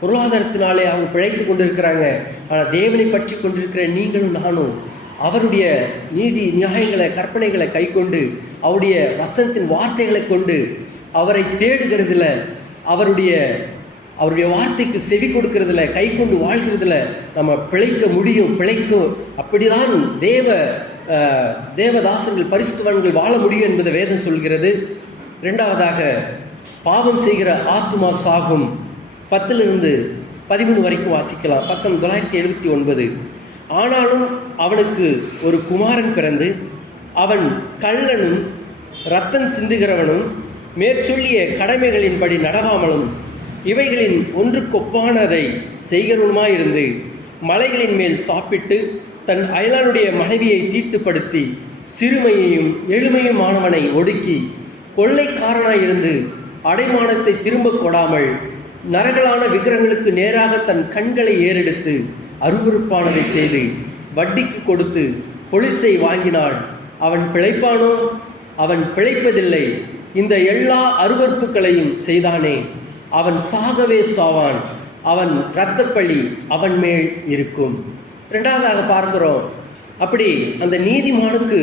பொருளாதாரத்தினாலே அவங்க பிழைத்து கொண்டிருக்கிறாங்க. ஆனால் தேவனை பற்றி கொண்டிருக்கிற நீங்களும் நானும் அவருடைய நீதி நியாயங்களை, கற்பனைகளை கை கொண்டு, அவருடைய வசனத்தின் வார்த்தைகளை கொண்டு அவரை தேடுகிறதுல, அவருடைய வார்த்தைக்கு செவி கொடுக்கறதுல, கை கொண்டு வாழ்கிறதுல நம்ம பிழைக்க முடியும், பிழைக்கும். அப்படிதான் தேவதாசர்கள், பரிசுத்தவான்கள் வாழ முடியும் என்பதை வேதம் சொல்கிறது. இரண்டாவதாக, பாவம் செய்கிற ஆத்துமா சாகும். 10-13 வரைக்கும் வாசிக்கலாம். பக்கம் 979. ஆனாலும் அவனுக்கு ஒரு குமாரன் பிறந்து, அவன் கள்ளனும் இரத்தம் சிந்துகிறவனும் மேற்சொல்லிய கடமைகளின்படி நடவாமலும் இவைகளின் ஒன்றுக்கொப்பானதை செய்கிறவனுமாயிருந்து மலைகளின் மேல் சாப்பிட்டு தன் அயலானுடைய மனைவியை தீட்டுப்படுத்தி சிறுமையையும் எளிமையுமானவனை ஒடுக்கி கொள்ளைக்காரனாயிருந்து அடைமானத்தை திரும்ப கொடாமல் நரகலான விக்கிரகங்களுக்கு நேராக தன் கண்களை ஏறெடுத்து அருவருப்பானதை செய்து வட்டிக்கு கொடுத்து பொலிசை வாங்கினாள். அவன் பிழைப்பானோ? அவன் பிழைப்பதில்லை. இந்த எல்லா அருவருப்புகளையும் செய்தானே, அவன் சாகவே சாவான். அவன் இரத்தப்பழி அவன் மேல் இருக்கும். இரண்டாவதாக பார்க்கிறோம், அப்படி அந்த நீதிமானுக்கு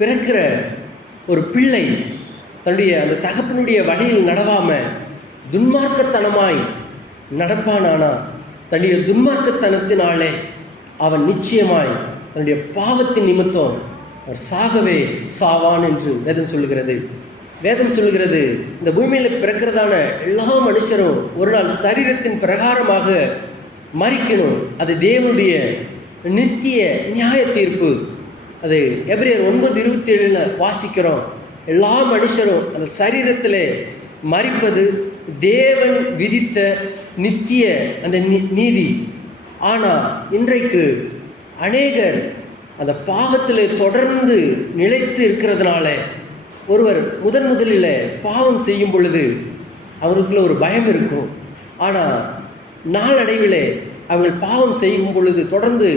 பிறக்கிற ஒரு பிள்ளை தன்னுடைய அந்த தகப்பனுடைய வழியில் நடவாம துன்மார்க்கத்தனமாய் நடப்பானானா, தன்னுடைய துன்மார்க்கத்தனத்தினாலே அவன் நிச்சயமாய் தன்னுடைய பாவத்தின் நிமித்தம் சாகவே சாவான் என்று வேதம் சொல்லுகிறது. வேதம் சொல்லுகிறது, இந்த பூமியில் பிறக்கிறதான எல்லா மனுஷரும் ஒரு நாள் சரீரத்தின் பிரகாரமாக மரிக்கணும். அது தேவனுடைய நித்திய நியாய தீர்ப்பு. அது எபிரேயர் 9:27 வாசிக்கிறோம். எல்லா மனுஷரும் அந்த சரீரத்தில் மரிப்பது தேவன் விதித்த நித்திய அந்த நீதி. ஆனால் இன்றைக்கு அநேகர் அந்த பாவத்தில் தொடர்ந்து நிலைத்து இருக்கிறதுனால, ஒருவர் முதலில் பாவம் செய்யும் பொழுது அவருக்குள்ள ஒரு பயம் இருக்கும். ஆனால் நாளடைவில் அவங்க பாவம் செய்யும் பொழுது, தொடர்ந்து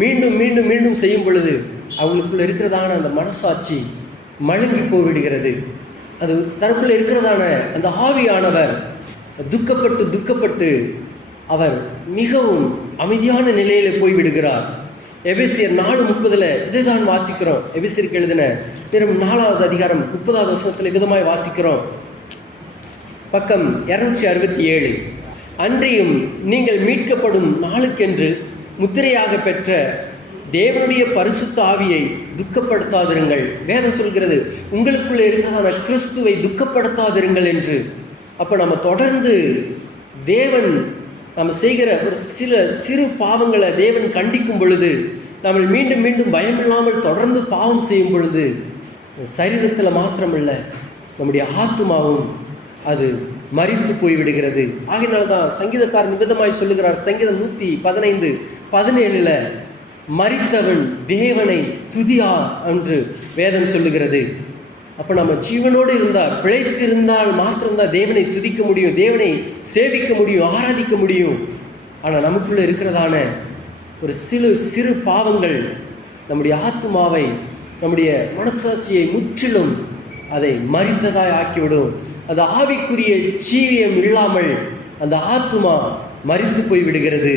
மீண்டும் மீண்டும் மீண்டும் செய்யும் பொழுது அவங்களுக்குள்ள இருக்கிறதான அந்த மனசாட்சி மழுங்கி போய்விடுகிறது. அது தனக்குள்ள இருக்கிறதான அந்த ஆவியானவர் துக்கப்பட்டு அவர் மிகவும் அமைதியான நிலையில் போய்விடுகிறார். எபேசியர் 4:30 இதுதான் வாசிக்கிறோம். எபேசியருக்கு எழுதின 4வது அதிகாரம் 30வது வசனத்தில் விதமாய் வாசிக்கிறோம். பக்கம் 267. அன்றியும் நீங்கள் மீட்கப்படும் நாளுக்கென்று முத்திரையாக பெற்ற தேவனுடைய பரிசுத்த ஆவியை துக்கப்படுத்தாதிருங்கள். வேதம் சொல்கிறது, உங்களுக்குள்ளே இருக்கிறதான கிறிஸ்துவை துக்கப்படுத்தாதிருங்கள் என்று. அப்போ நம்ம தொடர்ந்து தேவன் நம்ம செய்கிற ஒரு சில சிறு பாவங்களை தேவன் கண்டிக்கும் பொழுது, நம்ம மீண்டும் மீண்டும் பயமில்லாமல் தொடர்ந்து பாவம் செய்யும் பொழுது சரீரத்தில் மாத்திரமல்ல நம்முடைய ஆத்துமாவும் அது மரித்து போய்விடுகிறது. ஆகையினால்தான் சங்கீதக்காரன் விதமாய் சொல்லுகிறார். சங்கீதம் 115:17 மரித்தவன் தேவனை துதியா என்று வேதம் சொல்லுகிறது. அப்போ நம்ம ஜீவனோடு இருந்தால், பிழைத்திருந்தால் மாத்திரம்தான் தேவனை துதிக்க முடியும், தேவனை சேவிக்க முடியும், ஆராதிக்க முடியும். ஆனால் நமக்குள்ளே இருக்கிறதான ஒரு சிறு பாவங்கள் நம்முடைய ஆத்துமாவை, நம்முடைய மனசாட்சியை முற்றிலும் அதை மரித்ததாய் ஆக்கிவிடும். அந்த ஆவிக்குரிய ஜீவியம் இல்லாமல் அந்த ஆத்துமா மரித்து போய்விடுகிறது.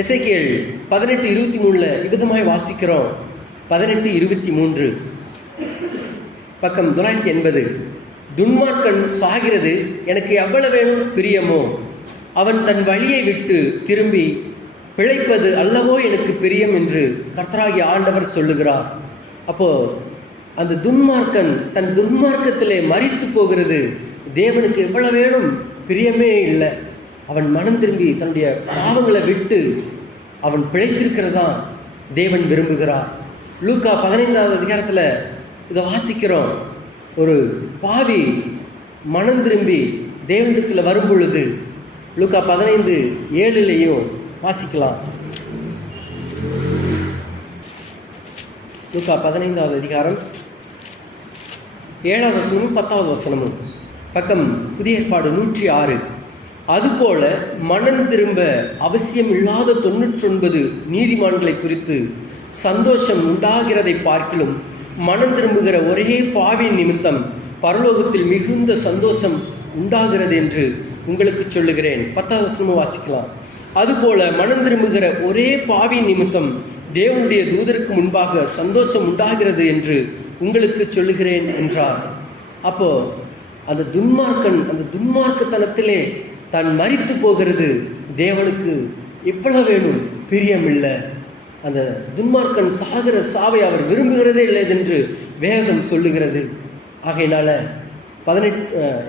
எசேக்கியேல் 18:23 இவ்விதமாய் வாசிக்கிறோம். 18:23 பக்கம் 980. துன்மார்க்கன் சாகிறது எனக்கு எவ்வளவேனும் பிரியமோ, அவன் தன் வழியை விட்டு திரும்பி பிழைப்பது அல்லவோ எனக்கு பிரியம் என்று கர்த்தராகிய ஆண்டவர் சொல்லுகிறார். அப்போ அந்த துன்மார்க்கன் தன் துன்மார்க்கத்திலே மரித்து போகிறது தேவனுக்கு எவ்வளவேனும் பிரியமே இல்லை. அவன் மனம் திரும்பி தன்னுடைய பாவங்களை விட்டு அவன் பிழைத்திருக்கிறதா தேவன் விரும்புகிறார். லூக்கா 15வது அதிகாரத்தில் இதை வாசிக்கிறோம். ஒரு பாவி மனம் திரும்பி தேவனிடத்தில் வரும் பொழுது லூக்கா 15:7 வாசிக்கலாம். லூக்கா 15வது அதிகாரம் 7வது வசனமும் 10வது வசனமும். பக்கம் புதிய ஏற்பாடு 106. அதுபோல மனம் திரும்ப அவசியம் இல்லாத 99 நீதிமான்களை குறித்து சந்தோஷம் உண்டாகிறதை பார்க்கிலும் மனம் திரும்புகிற ஒரே பாவியின் நிமித்தம் பரலோகத்தில் மிகுந்த சந்தோஷம் உண்டாகிறது என்று உங்களுக்கு சொல்லுகிறேன். 10வது வசனமும் வாசிக்கலாம். அதுபோல மனம் திரும்புகிற ஒரே பாவியின் நிமித்தம் தேவனுடைய தூதருக்கு முன்பாக சந்தோஷம் உண்டாகிறது என்று உங்களுக்கு சொல்லுகிறேன் என்றார். அப்போ அந்த துன்மார்க்கன் அந்த துன்மார்க்கத்தனத்திலே தான் மரித்து போகிறது தேவனுக்கு எவ்வளவு வேணும் பிரியமில்லை. அந்த துன்மார்க்கன் சாகிற சாவை அவர் விரும்புகிறதே இல்லை என்று வேதம் சொல்லுகிறது. ஆகையினால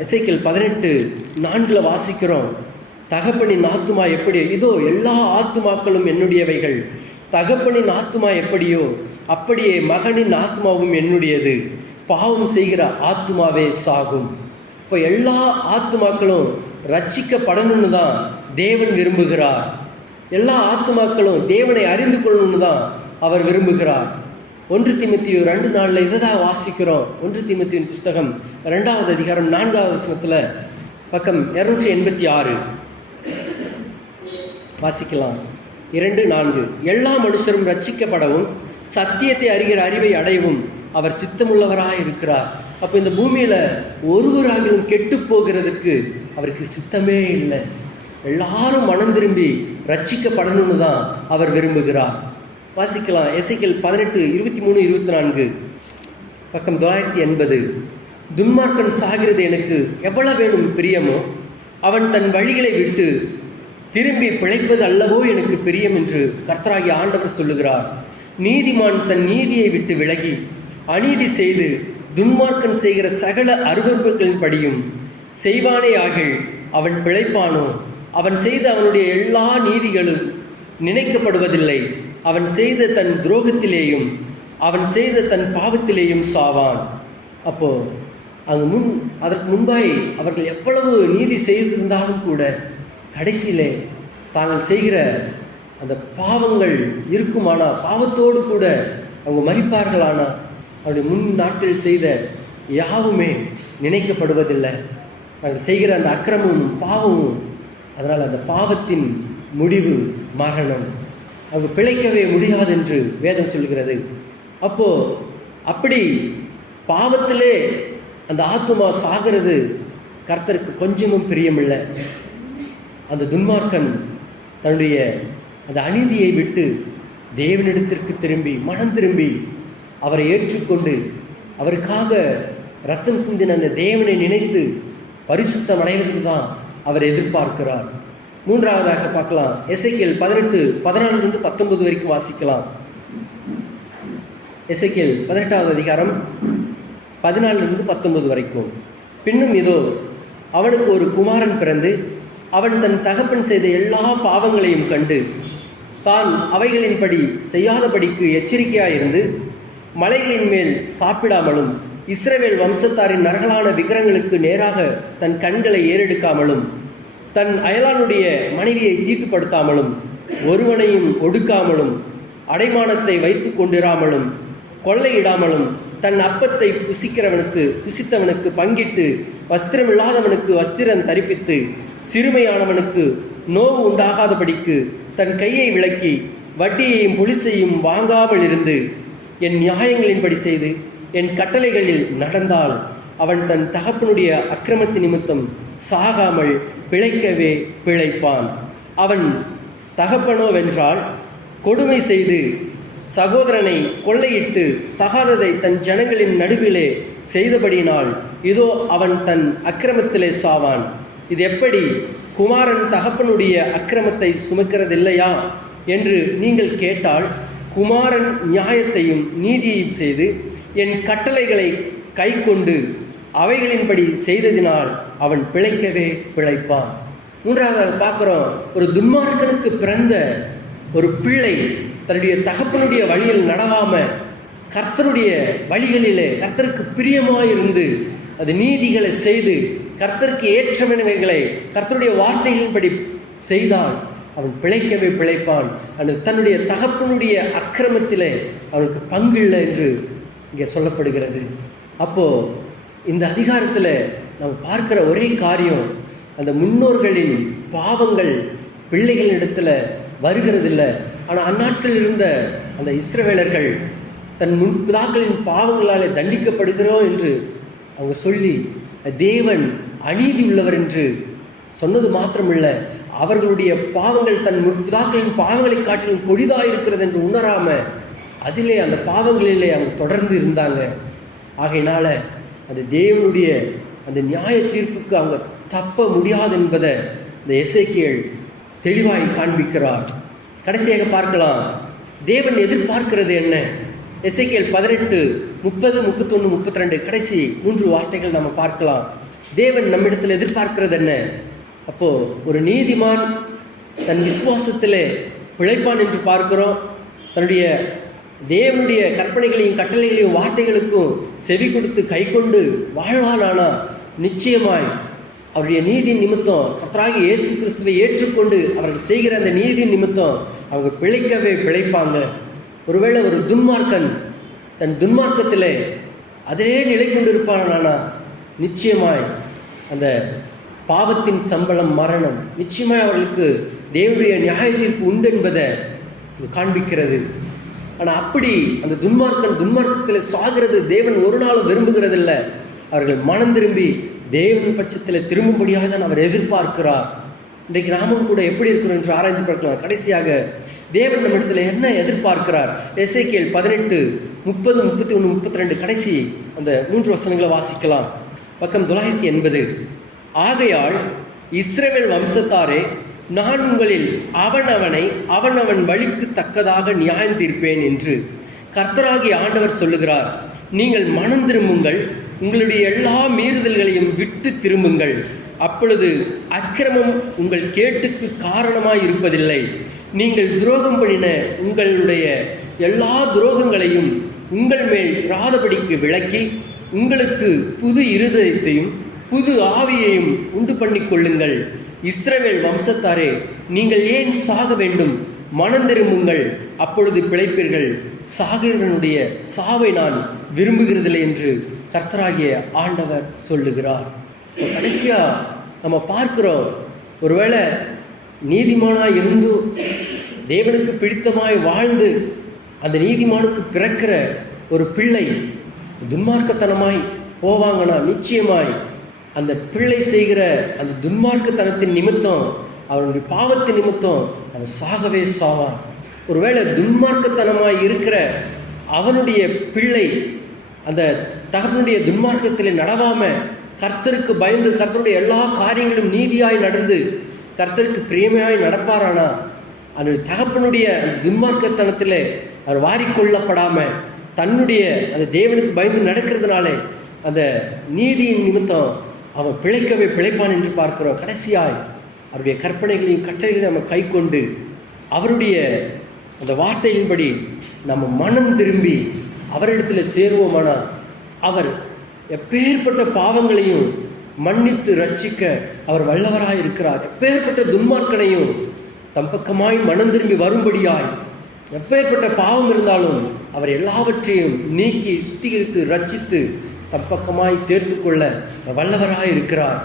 எசேக்கியேல் 18:4 வாசிக்கிறோம். தகப்பனின் ஆத்துமா எப்படியோ இதோ எல்லா ஆத்துமாக்களும் என்னுடையவைகள், தகப்பனின் ஆத்துமா எப்படியோ அப்படியே மகனின் ஆத்மாவும் என்னுடையது, பாவம் செய்கிற ஆத்துமாவே சாகும். இப்போ எல்லா ஆத்துமாக்களும் ரட்சிக்கப்படணும்னு தான் தேவன் விரும்புகிறார். எல்லா ஆத்துமாக்களும் தேவனை அறிந்து கொள்ளணும்னு தான் அவர் விரும்புகிறார். 1 தீமோத்தேயு 2:4 இதை தான் வாசிக்கிறோம். 1 தீமோத்தேயுவின் புஸ்தகம் 2வது அதிகாரம் 4வது வசனத்தில் பக்கம் 286 வாசிக்கலாம். 2:4 எல்லா மனுஷரும் ரட்சிக்கப்படவும் சத்தியத்தை அறிகிற அறிவை அடையவும் அவர் சித்தமுள்ளவராக இருக்கிறார். அப்போ இந்த பூமியில் ஒருவராகவும் கெட்டு போகிறதுக்கு அவருக்கு சித்தமே இல்லை. எல்லாரும் மனம் திரும்பி ரட்சிக்கப்படணும்னு தான் அவர் விரும்புகிறார். வாசிக்கலாம். எசேக்கியேல் 18:23-24 பக்கம் 980. துன்மார்க்கன் சாகிறது எனக்கு எவ்வளவு வேணும் பிரியமோ, அவன் தன் வழிகளை விட்டு திரும்பி பிழைப்பது அல்லவோ எனக்கு பிரியம் என்று கர்த்தராகிய ஆண்டவர் சொல்லுகிறார். நீதிமான் தன் நீதியை விட்டு விலகி அநீதி செய்து துன்மார்க்கன் செய்கிற சகல அருவருப்புகளின் படியும் செய்வானே ஆகில் அவன் பிழைப்பானோ. அவன் செய்த அவனுடைய எல்லா நீதிகளும் நினைக்கப்படுவதில்லை. அவன் செய்த தன் துரோகத்திலேயும் அவன் செய்த தன் பாவத்திலேயும் சாவான். அப்போ அங்கு அதற்கு முன்பாய் அவர்கள் எவ்வளவு நீதி செய்திருந்தாலும் கூட கடைசியிலே தாங்கள் செய்கிற அந்த பாவங்கள் இருக்குமானா, பாவத்தோடு கூட அவங்க மரிப்பார்களானா, அவருடைய முன் நாட்டில் செய்த யாவுமே நினைக்கப்படுவதில்லை. நாங்கள் செய்கிற அந்த அக்கிரமும் பாவமும், அதனால் அந்த பாவத்தின் முடிவு மரணம். அவங்க பிழைக்கவே முடியாது என்று வேதம் சொல்கிறது. அப்படி பாவத்திலே அந்த ஆத்துமா சாகிறது கர்த்தருக்கு கொஞ்சமும் பிரியமில்லை. அந்த துன்மார்க்கன் தன்னுடைய அந்த அநீதியை விட்டு தேவனிடத்திற்கு திரும்பி மனம் திரும்பி அவரை ஏற்றுக்கொண்டு அவருக்காக ரத்தம் சிந்தின அந்த தேவனை நினைத்து பரிசுத்தம் அடைவதற்கு தான் அவர் எதிர்பார்க்கிறார். மூன்றாவதாக பார்க்கலாம், எசேக்கியேல் 18:14-19 வரைக்கும் வாசிக்கலாம். எசேக்கியேல் 18வது அதிகாரம் 14-19 வரைக்கும். பின்னும் இதோ, அவனுக்கு ஒரு குமாரன் பிறந்து அவன் தன் தகப்பன் செய்த எல்லா பாவங்களையும் கண்டு தான் அவைகளின்படி செய்யாதபடிக்கு எச்சரிக்கையாயிருந்து மலைகளின் மேல் சாப்பிடாமலும் இஸ்ரவேல் வம்சத்தாரின் நரகலான விக்கிரங்களுக்கு நேராக தன் கண்களை ஏறெடுக்காமலும் தன் அயலானுடைய மனைவியை தீட்டுப்படுத்தாமலும் ஒருவனையும் ஒடுக்காமலும் அடைமானத்தை வைத்து கொண்டிராமலும் கொள்ளையிடாமலும் தன் அப்பத்தை புசித்தவனுக்கு பங்கிட்டு வஸ்திரமில்லாதவனுக்கு வஸ்திரம் தரிப்பித்து சிறுமையானவனுக்கு நோவு உண்டாகாதபடிக்கு தன் கையை விலக்கி வட்டியையும் பொலிசையும் வாங்காமல் இருந்து என் நியாயங்களின்படி செய்து என் கட்டளைகளில் நடந்தால் அவன் தன் தகப்பனுடைய அக்கிரமத்தின் நிமித்தம் சாகாமல் பிழைக்கவே பிழைப்பான். அவன் தகப்பனோவென்றால் கொடுமை செய்து சகோதரனை கொள்ளையிட்டு தகாததை தன் ஜனங்களின் நடுவிலே செய்தபடியினால் இதோ அவன் தன் அக்கிரமத்திலே சாவான். இது எப்படி? குமாரன் தகப்பனுடைய அக்கிரமத்தை சுமக்கிறதில்லையா என்று நீங்கள் கேட்டால், குமாரன் நியாயத்தையும் நீதியையும் செய்து என் கட்டளைகளை கை கொண்டு அவைகளின்படி செய்ததினால் அவன் பிழைக்கவே பிழைப்பான். மூன்றாவது பார்க்குறோம், ஒரு துன்மார்க்கனுக்கு பிறந்த ஒரு பிள்ளை தன்னுடைய தகப்பனுடைய வழியில் நடவாம கர்த்தருடைய வழிகளிலே கர்த்தருக்கு பிரியமாயிருந்து அது நீதிகளை செய்து கர்த்தருக்கு ஏற்றமைகளை கர்த்தருடைய வார்த்தைகளின்படி செய்தால் அவன் பிழைக்கவே பிழைப்பான். அந்த தன்னுடைய தகப்பனுடைய அக்கிரமத்திலே அவனுக்கு பங்கு இல்லை என்று இங்கே சொல்லப்படுகிறது. அப்போது இந்த அதிகாரத்தில் நம்ம பார்க்கிற ஒரே காரியம், அந்த முன்னோர்களின் பாவங்கள் பிள்ளைகளிடத்தில் வருகிறதில்லை. ஆனால் அந்நாட்டில் இருந்த அந்த இஸ்ரவேலர்கள் தன் முன்பிதாக்களின் பாவங்களாலே தண்டிக்கப்படுகிறோம் என்று அவங்க சொல்லி தேவன் அநீதி உள்ளவர் என்று சொன்னது மாத்திரமில்லை, அவர்களுடைய பாவங்கள் தன் முற்பிதாக்களின் பாவங்களை காட்டிலும் கொடிதாக இருக்கிறது என்று உணராமல் அதிலே அந்த பாவங்களிலே அவங்க தொடர்ந்து இருந்தாங்க. ஆகையினால அந்த தேவனுடைய அந்த நியாய தீர்ப்புக்கு அவங்க தப்ப முடியாது என்பதை இந்த எசேக்கியேல் தெளிவாய் காண்பிக்கிறார். கடைசியாக பார்க்கலாம், தேவன் எதிர்பார்க்கிறது என்ன? எசேக்கியேல் 18, 30, 31, 32 கடைசி 3 வார்த்தைகள் நம்ம பார்க்கலாம். தேவன் நம்மிடத்தில் எதிர்பார்க்கிறது என்ன? அப்போ ஒரு நீதிமான் தன் விசுவாசத்திலே பிழைப்பான் என்று பார்க்கிறோம். தன்னுடைய தேவனுடைய கற்பனைகளையும் கட்டளைகளையும் வார்த்தைகளுக்கும் செவி கொடுத்து கை கொண்டு வாழ்வானானா நிச்சயமாய் அவருடைய நீதியின் நிமித்தம் கர்த்தராகிய இயேசு கிறிஸ்துவை ஏற்றுக்கொண்டு அவர்கள் செய்கிற அந்த நீதியின் நிமித்தம் அவங்க பிழைக்கவே பிழைப்பாங்க. ஒருவேளை ஒரு துன்மார்க்கன் தன் துன்மார்க்கத்திலே அதிலே நிலை கொண்டிருப்பானானா நிச்சயமாய் அந்த பாவத்தின் சம்பளம் மரணம். நிச்சயமாய் அவர்களுக்கு தேவனுடைய நியாய தீர்ப்பு உண்டு என்பதை காண்பிக்கிறது. ஆனால் அப்படி அந்த துன்மார்க்கத்தில் சாகிறது தேவன் ஒரு நாளும் விரும்புகிறதில்லை. அவர்கள் மனம் திரும்பி தேவன் பட்சத்தில் திரும்பும்படியாக தான் அவர் எதிர்பார்க்கிறார். இன்றைக்கு நாமும் கூட எப்படி இருக்கிறோம் என்று ஆராய்ந்து பார்க்கலாம். கடைசியாக தேவன் நம்ம இடத்துல என்ன எதிர்பார்க்கிறார்? எசேக்கியேல் 18, 30, 31, 32 கடைசி அந்த 3 வசனங்களை வாசிக்கலாம். பக்கம் 980. ஆகையால் இஸ்ரவேல் வம்சத்தாரே, நான் உங்களில் அவனவன் வழிக்கு தக்கதாக நியாயம் தீர்ப்பேன் என்று கர்த்தராகிய ஆண்டவர் சொல்லுகிறார். நீங்கள் மனம் திரும்புங்கள், உங்களுடைய எல்லா மீறுதல்களையும் விட்டு திரும்புங்கள். அப்பொழுது அக்கிரமம் உங்கள் கேட்டுக்கு காரணமாய் இருப்பதில்லை. நீங்கள் துரோகம் பண்ணின உங்களுடைய எல்லா துரோகங்களையும் உங்கள் மேல் இராதபடிக்கு விலக்கி உங்களுக்கு புது இருதயத்தையும் புது ஆவியையும் உண்டு பண்ணி கொள்ளுங்கள். இஸ்ரவேல் வம்சத்தாரே, நீங்கள் ஏன் சாக வேண்டும்? மனம் திரும்புங்கள், அப்பொழுது பிழைப்பீர்கள். சாகிறவனுடைய சாவை நான் விரும்புகிறதில்லை என்று கர்த்தராகிய ஆண்டவர் சொல்லுகிறார். கடைசியா நம்ம பார்க்கிறோம், ஒருவேளை நீதிமானாய் இருந்தும் தேவனுக்கு பிடித்தமாய் வாழ்ந்து அந்த நீதிமானுக்கு பிறக்கிற ஒரு பிள்ளை துன்மார்க்கத்தனமாய் போவாங்கன்னா நிச்சயமாய் அந்த பிள்ளை செய்கிற அந்த துன்மார்க்கத்தனத்தின் நிமித்தம், அவனுடைய பாவத்தின் நிமித்தம் அவன் சாகவே சாவான். ஒருவேளை துன்மார்க்கத்தனமாய் இருக்கிற அவனுடைய பிள்ளை அந்த தகவனுடைய துன்மார்க்கத்தில் நடவாம கர்த்தருக்கு பயந்து கர்த்தருடைய எல்லா காரியங்களும் நீதியாய் நடந்து கர்த்தருக்கு பிரியமையாய் நடப்பாரானா, அந்த தகப்பனுடைய துன்மார்க்கத்தனத்தில் அவர் வாரிக்கொள்ளப்படாம தன்னுடைய அந்த தேவனுக்கு பயந்து நடக்கிறதுனால அந்த நீதியின் நிமித்தம் அவன் பிழைக்கவே பிழைப்பான் என்று பார்க்கிறோம். கடைசியாய் அவருடைய கற்பனைகளையும் கட்டளைகளையும் நம்ம கை கொண்டு அவருடைய அந்த வார்த்தையின்படி நம்ம மனம் திரும்பி அவரிடத்தில் சேருவோமானா அவர் எப்பேற்பட்ட பாவங்களையும் மன்னித்து ரட்சிக்க அவர் வல்லவராய் இருக்கிறார். எப்பேற்பட்ட துன்மார்க்கனையும் தம் பக்கமாய் மனம் திரும்பி வரும்படியாய், எப்பேற்பட்ட பாவம் இருந்தாலும் அவர் எல்லாவற்றையும் நீக்கி சுத்திகரித்து ரட்சித்து தம் பக்கமாய் சேர்த்து கொள்ள வல்லவராய் இருக்கிறார்.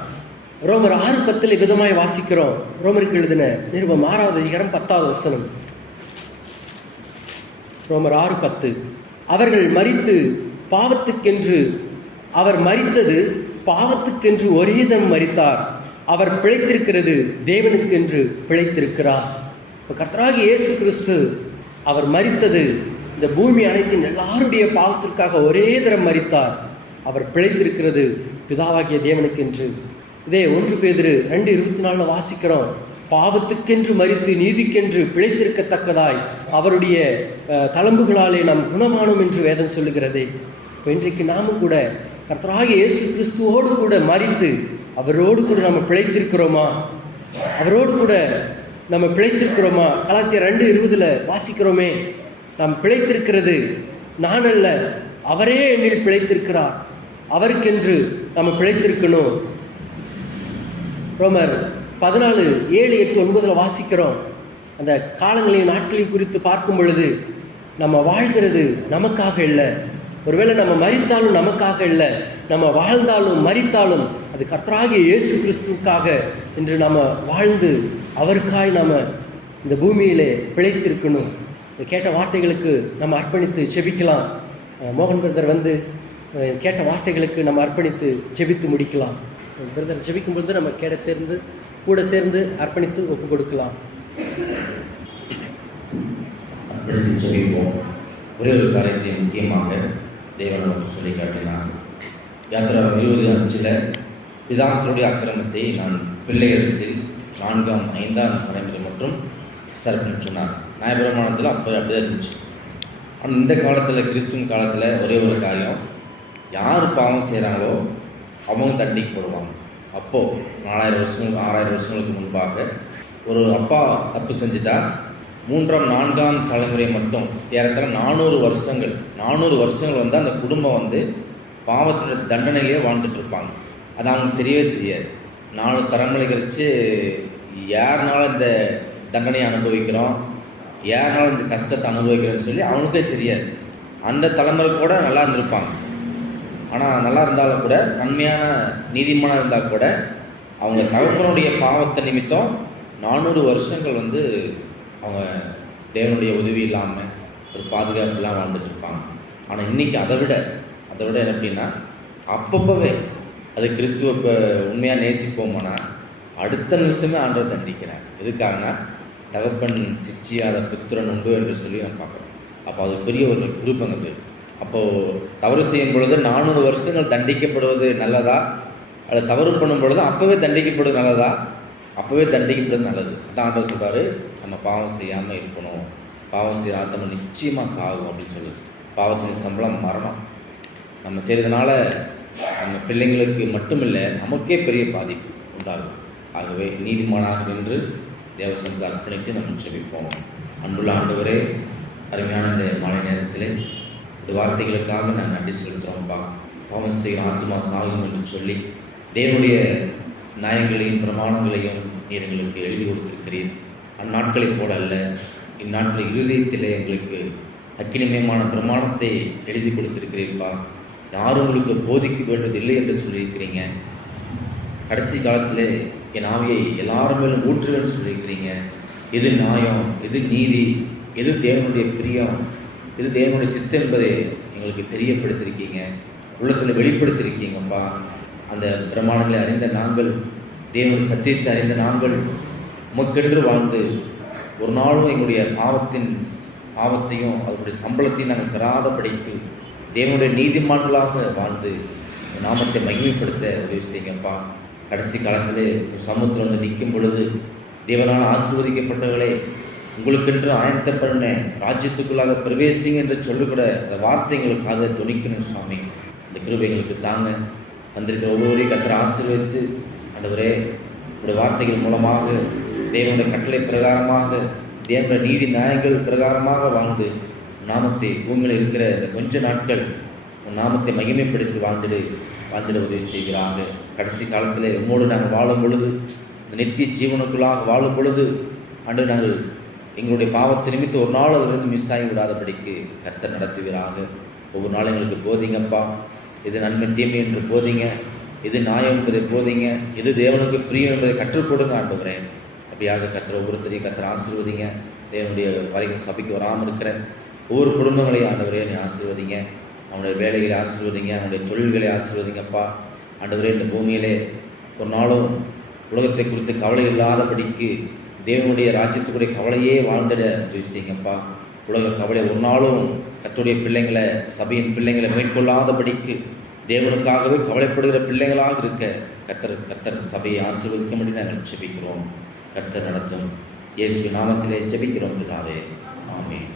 ரோமர் 6:10 விதமாய் வாசிக்கிறோம். ரோமருக்கு எழுதின நிருபம் 6வது அதிகாரம் 10வது வசனம். ரோமர் 6:10. அவர்கள் மரித்து பாவத்துக்கென்று, அவர் மரித்தது பாவத்துக்கென்று ஒரே தம் மரித்தார், அவர் பிழைத்திருக்கிறது தேவனுக்கென்று பிழைத்திருக்கிறார். இப்போ கர்த்தராகிய இயேசு கிறிஸ்து அவர் மரித்தது இந்த பூமி அனைத்தின் எல்லாருடைய பாவத்திற்காக ஒரே தரம் மரித்தார். அவர் பிழைத்திருக்கிறது பிதாவாகிய தேவனுக்கென்று. இதே 1 பேதுரு 2:24 வாசிக்கிறோம். பாவத்துக்கென்று மரித்து நீதிக்கென்று பிழைத்திருக்கத்தக்கதாய் அவருடைய தளம்புகளாலே நாம் குணமானோம் என்று வேதம் சொல்லுகிறதே. இப்போ இன்றைக்கு நாமும் கூட கர்த்தராகிய இயேசு கிறிஸ்துவோடு கூட மரித்து அவரோடு கூட நம்ம பிழைத்திருக்கிறோமா? அவரோடு கூட நம்ம பிழைத்திருக்கிறோமா? கலாத்தியர் 2:20 வாசிக்கிறோமே, நாம் பிழைத்திருக்கிறது நான் அல்ல, அவரே என்னில் பிழைத்திருக்கிறார், அவருக்கென்று நம்ம பிழைத்திருக்கணும். ரோமர் 14 7 8 9 வாசிக்கிறோம். அந்த காலங்களையும் நாட்களையும் குறித்து பார்க்கும் பொழுது நம்ம வாழ்கிறது நமக்காக இல்லை. ஒருவேளை நம்ம மரித்தாலும் நமக்காக இல்லை, நம்ம வாழ்ந்தாலும் மரித்தாலும் அது கர்த்தராகிய இயேசு கிறிஸ்துவுக்காக என்று நம்ம வாழ்ந்து அவருக்காய் நம்ம இந்த பூமியிலே பிழைத்திருக்கணும். கேட்ட வார்த்தைகளுக்கு நம்ம அர்ப்பணித்து செபிக்கலாம். மோகன் பிரதர் வந்து கேட்ட வார்த்தைகளுக்கு நம்ம அர்ப்பணித்து செபித்து முடிக்கலாம். பிரதர் செபிக்கும் பொழுது நம்ம கூட சேர்ந்து அர்ப்பணித்து ஒப்பு கொடுக்கலாம். அர்ப்பணித்து செபிப்போம். ஒரே ஒரு காரியத்தை முக்கியமாக தேவன் நமக்கு சொல்லி காட்டினார். யாத்திரா 20:5 பிதாக்களுடைய அக்கிரமத்தை நான் பிள்ளைகளிடத்தில் 4ஆம் 5ஆம் தலைமுறை மற்றும் சரப்புன்னு சொன்னார். நியாயப்பிரமாணத்தில் அப்போ அப்படியே இருந்துச்சு. ஆனால் இந்த காலத்தில், கிறிஸ்துவின் காலத்தில் ஒரே ஒரு காரியம், யார் பாவம் செய்கிறாங்களோ அவங்க தண்டிக்கப்படுவாங்க. அப்போது 4000 வருஷம் 6000 வருஷங்களுக்கு முன்பாக ஒரு அப்பா தப்பு செஞ்சுட்டா 3ஆம் 4ஆம் தலைமுறை மட்டும் ஏறத்தாழ 400 வருஷங்கள் வந்து அந்த குடும்பம் வந்து பாவத்தோட தண்டனையிலே வாழ்ந்துட்டு இருப்பாங்க. அது அவங்களுக்கு தெரியவே தெரியாது. 4 தலைமுறை கழிச்சு யாருனால இந்த தண்டனையை அனுபவிக்கிறோம், யாருனால இந்த கஷ்டத்தை அனுபவிக்கிறோன்னு சொல்லி அவனுக்கே தெரியாது. அந்த தலைமுறை கூட நல்லா இருந்திருப்பாங்க. ஆனால் நல்லா இருந்தாலும் கூட, நன்மையான நீதிமானாக இருந்தால் கூட, அவங்க தகப்பனுடைய பாவத்தை நிமித்தம் 400 வருஷங்கள் வந்து அவங்க தேவனுடைய உதவி இல்லாமல் ஒரு பாதுகாப்பு இல்லாமல் வாழ்ந்துட்டு இருப்பாங்க. ஆனால் இன்றைக்கி அதை விட என்ன அப்படின்னா, அப்பப்போவே அது கிறிஸ்துவ உண்மையாக நேசிப்போம்னா அடுத்த நிமிஷமே ஆண்டவர் தண்டிக்கிறார். எதுக்காகனா, தகப்பன் சிச்சியாத புத்திரன் உண்டு என்று சொல்லி நம்ம பார்க்குறோம். அப்போ அது பெரிய ஒரு கிருபைங்க. அப்போது தவறு செய்யும் பொழுது 400 வருஷங்கள் தண்டிக்கப்படுவது நல்லதா, அது தவறு பண்ணும் பொழுது அப்போவே தண்டிக்கப்படுவது நல்லதா? அப்போவே தண்டிக்கப்படுவது நல்லது. அதான் ஆண்டவர் சொல்கிறாரு, நம்ம பாவம் செய்யாமல் இருக்கணும். பாவம் செய்யாத நம்ம நிச்சயமாக சாகும் அப்படின்னு சொல்லுது. பாவத்தின் சம்பளம் மரணம். நம்ம செய்கிறதுனால நம்ம பிள்ளைங்களுக்கு மட்டுமில்லை, நமக்கே பெரிய பாதிப்பு உண்டாகும். ஆகவே நீதிமானாக நின்று தேவசனத்தை அர்ப்பணித்து நம்ம செபிப்போம். அன்புள்ள ஆண்டவரே, அருமையான இந்த மாலை நேரத்திலே இந்த வார்த்தைகளுக்காக நாங்கள் நன்றி செலுத்துகிறோம்ப்பா. பாவம் செய்கிற ஆத்மா சாகும் என்று சொல்லி தேவனுடைய நியாயங்களையும் பிரமாணங்களையும் நீர் எங்களுக்கு எழுதி கொடுத்திருக்கிறீர். அந்நாட்களைப் போல அல்ல, இந்நாட்களில் இருதயத்தில் எங்களுக்கு அக்கினிமயமான பிரமாணத்தை எழுதி கொடுத்திருக்கிறீர்களா. யாரும் உங்களுக்கு போதிக்க வேண்டியதில்லை என்று சொல்லியிருக்கிறீங்க. கடைசி காலத்தில் என் ஆவியை எல்லாரும் மேலும் ஊற்றுவேன்னு சொல்லியிருக்கிறீங்க. எது நியாயம், எது நீதி, எது தேவனுடைய பிரியம், எது தேவனுடைய சித்தம் என்பதை எங்களுக்கு தெரியப்படுத்தியிருக்கீங்க, உள்ளத்தில் வெளிப்படுத்தியிருக்கீங்கப்பா. அந்த பிரமாணங்களை அறிந்த நாங்கள், தேவனுடைய சத்தியத்தை அறிந்த நாங்கள் உமக்கென்று வாழ்ந்து ஒரு நாளும் எங்களுடைய பாவத்தையும் அதனுடைய சம்பளத்தையும் நாங்கள் பெறாதபடிக்கு தேவனுடைய நீதிமான்களாக வாழ்ந்து நாமத்தை மகிமைப்படுத்த உதவி செய்யுங்கப்பா. கடைசி காலத்திலே சமூகத்தில் வந்து நிற்கும் பொழுது தேவனால் ஆசீர்வதிக்கப்பட்டவர்களே, உங்களுக்கென்று ஆயத்தம் பண்ண ராஜ்யத்துக்குள்ளாக பிரவேசிங்க என்று சொல்லுகிற அந்த வார்த்தை எங்களுக்காக துணிக்கணும் சுவாமி. இந்த கிருபை எங்களுக்கு தாங்க. வந்திருக்கிற ஒவ்வொருவரையும் கர்த்தர் ஆசீர்வதித்து ஆண்டவரே உங்களுடைய வார்த்தைகள் மூலமாக தேவனுடைய கட்டளை பிரகாரமாக தேவனுடைய நீதி நியாயங்கள் பிரகாரமாக வாழ்ந்து நாமத்தை பூமியில் இருக்கிற இந்த கொஞ்ச நாட்கள் உன் நாமத்தை மகிமைப்படுத்தி வாழ்ந்துட உதவி செய்கிறாங்க. கடைசி காலத்தில் உம்மோடு நாங்கள் வாழும் பொழுது, இந்த நித்திய ஜீவனுக்குள்ளாக வாழும் பொழுது அன்று நாங்கள் எங்களுடைய பாவத்தை நிமித்து ஒரு நாள் அதிலிருந்து மிஸ் ஆகி விடாதபடிக்கு கர்த்தர் நடத்துவீராக. ஒவ்வொரு நாளும் எங்களுக்கு போதிங்கப்பா. இது நன்மை தீமை என்று போதிங்க, இது நியாயம் என்பதை போதிங்க, இது தேவனுக்கு பிரியம் என்பதை கற்றுக் கொடுங்க ஆண்டவரே. அப்படியாக கர்த்தர் ஒவ்வொருத்தரையும் கர்த்தர் ஆசீர்வதிங்க. தேவனுடைய வரைக்கும் சபைக்கு வராமல் இருக்கிற ஒவ்வொரு குடும்பங்களையும் ஆண்டவரே நீ ஆசீர்வதிங்க. அவனுடைய வேலைகளை ஆசீர்வதிங்க, அவனுடைய தொழில்களை ஆசீர்வதிங்கப்பா. ஆண்டவரே இந்த பூமியிலே ஒரு நாளும் உலகத்தை குறித்து கவலை இல்லாதபடிக்கு தேவனுடைய ராஜ்யத்துக்குடைய கவலையே வாழ்ந்துட உதவி செய்யுங்கப்பா. உலக கவலை ஒரு நாளும் கர்த்தருடைய பிள்ளைங்களை, சபையின் பிள்ளைங்களை மேற்கொள்ளாதபடிக்கு தேவனுக்காகவே கவலைப்படுகிற பிள்ளைகளாக இருக்க கர்த்தர் சபையை ஆசீர்வதிக்கும்படி நாங்கள் ஜெபிக்கிறோம். கர்த்தர் நடத்தும் இயேசு நாமத்திலே ஜெபிக்கிறோம் பிதாவே. ஆமென்.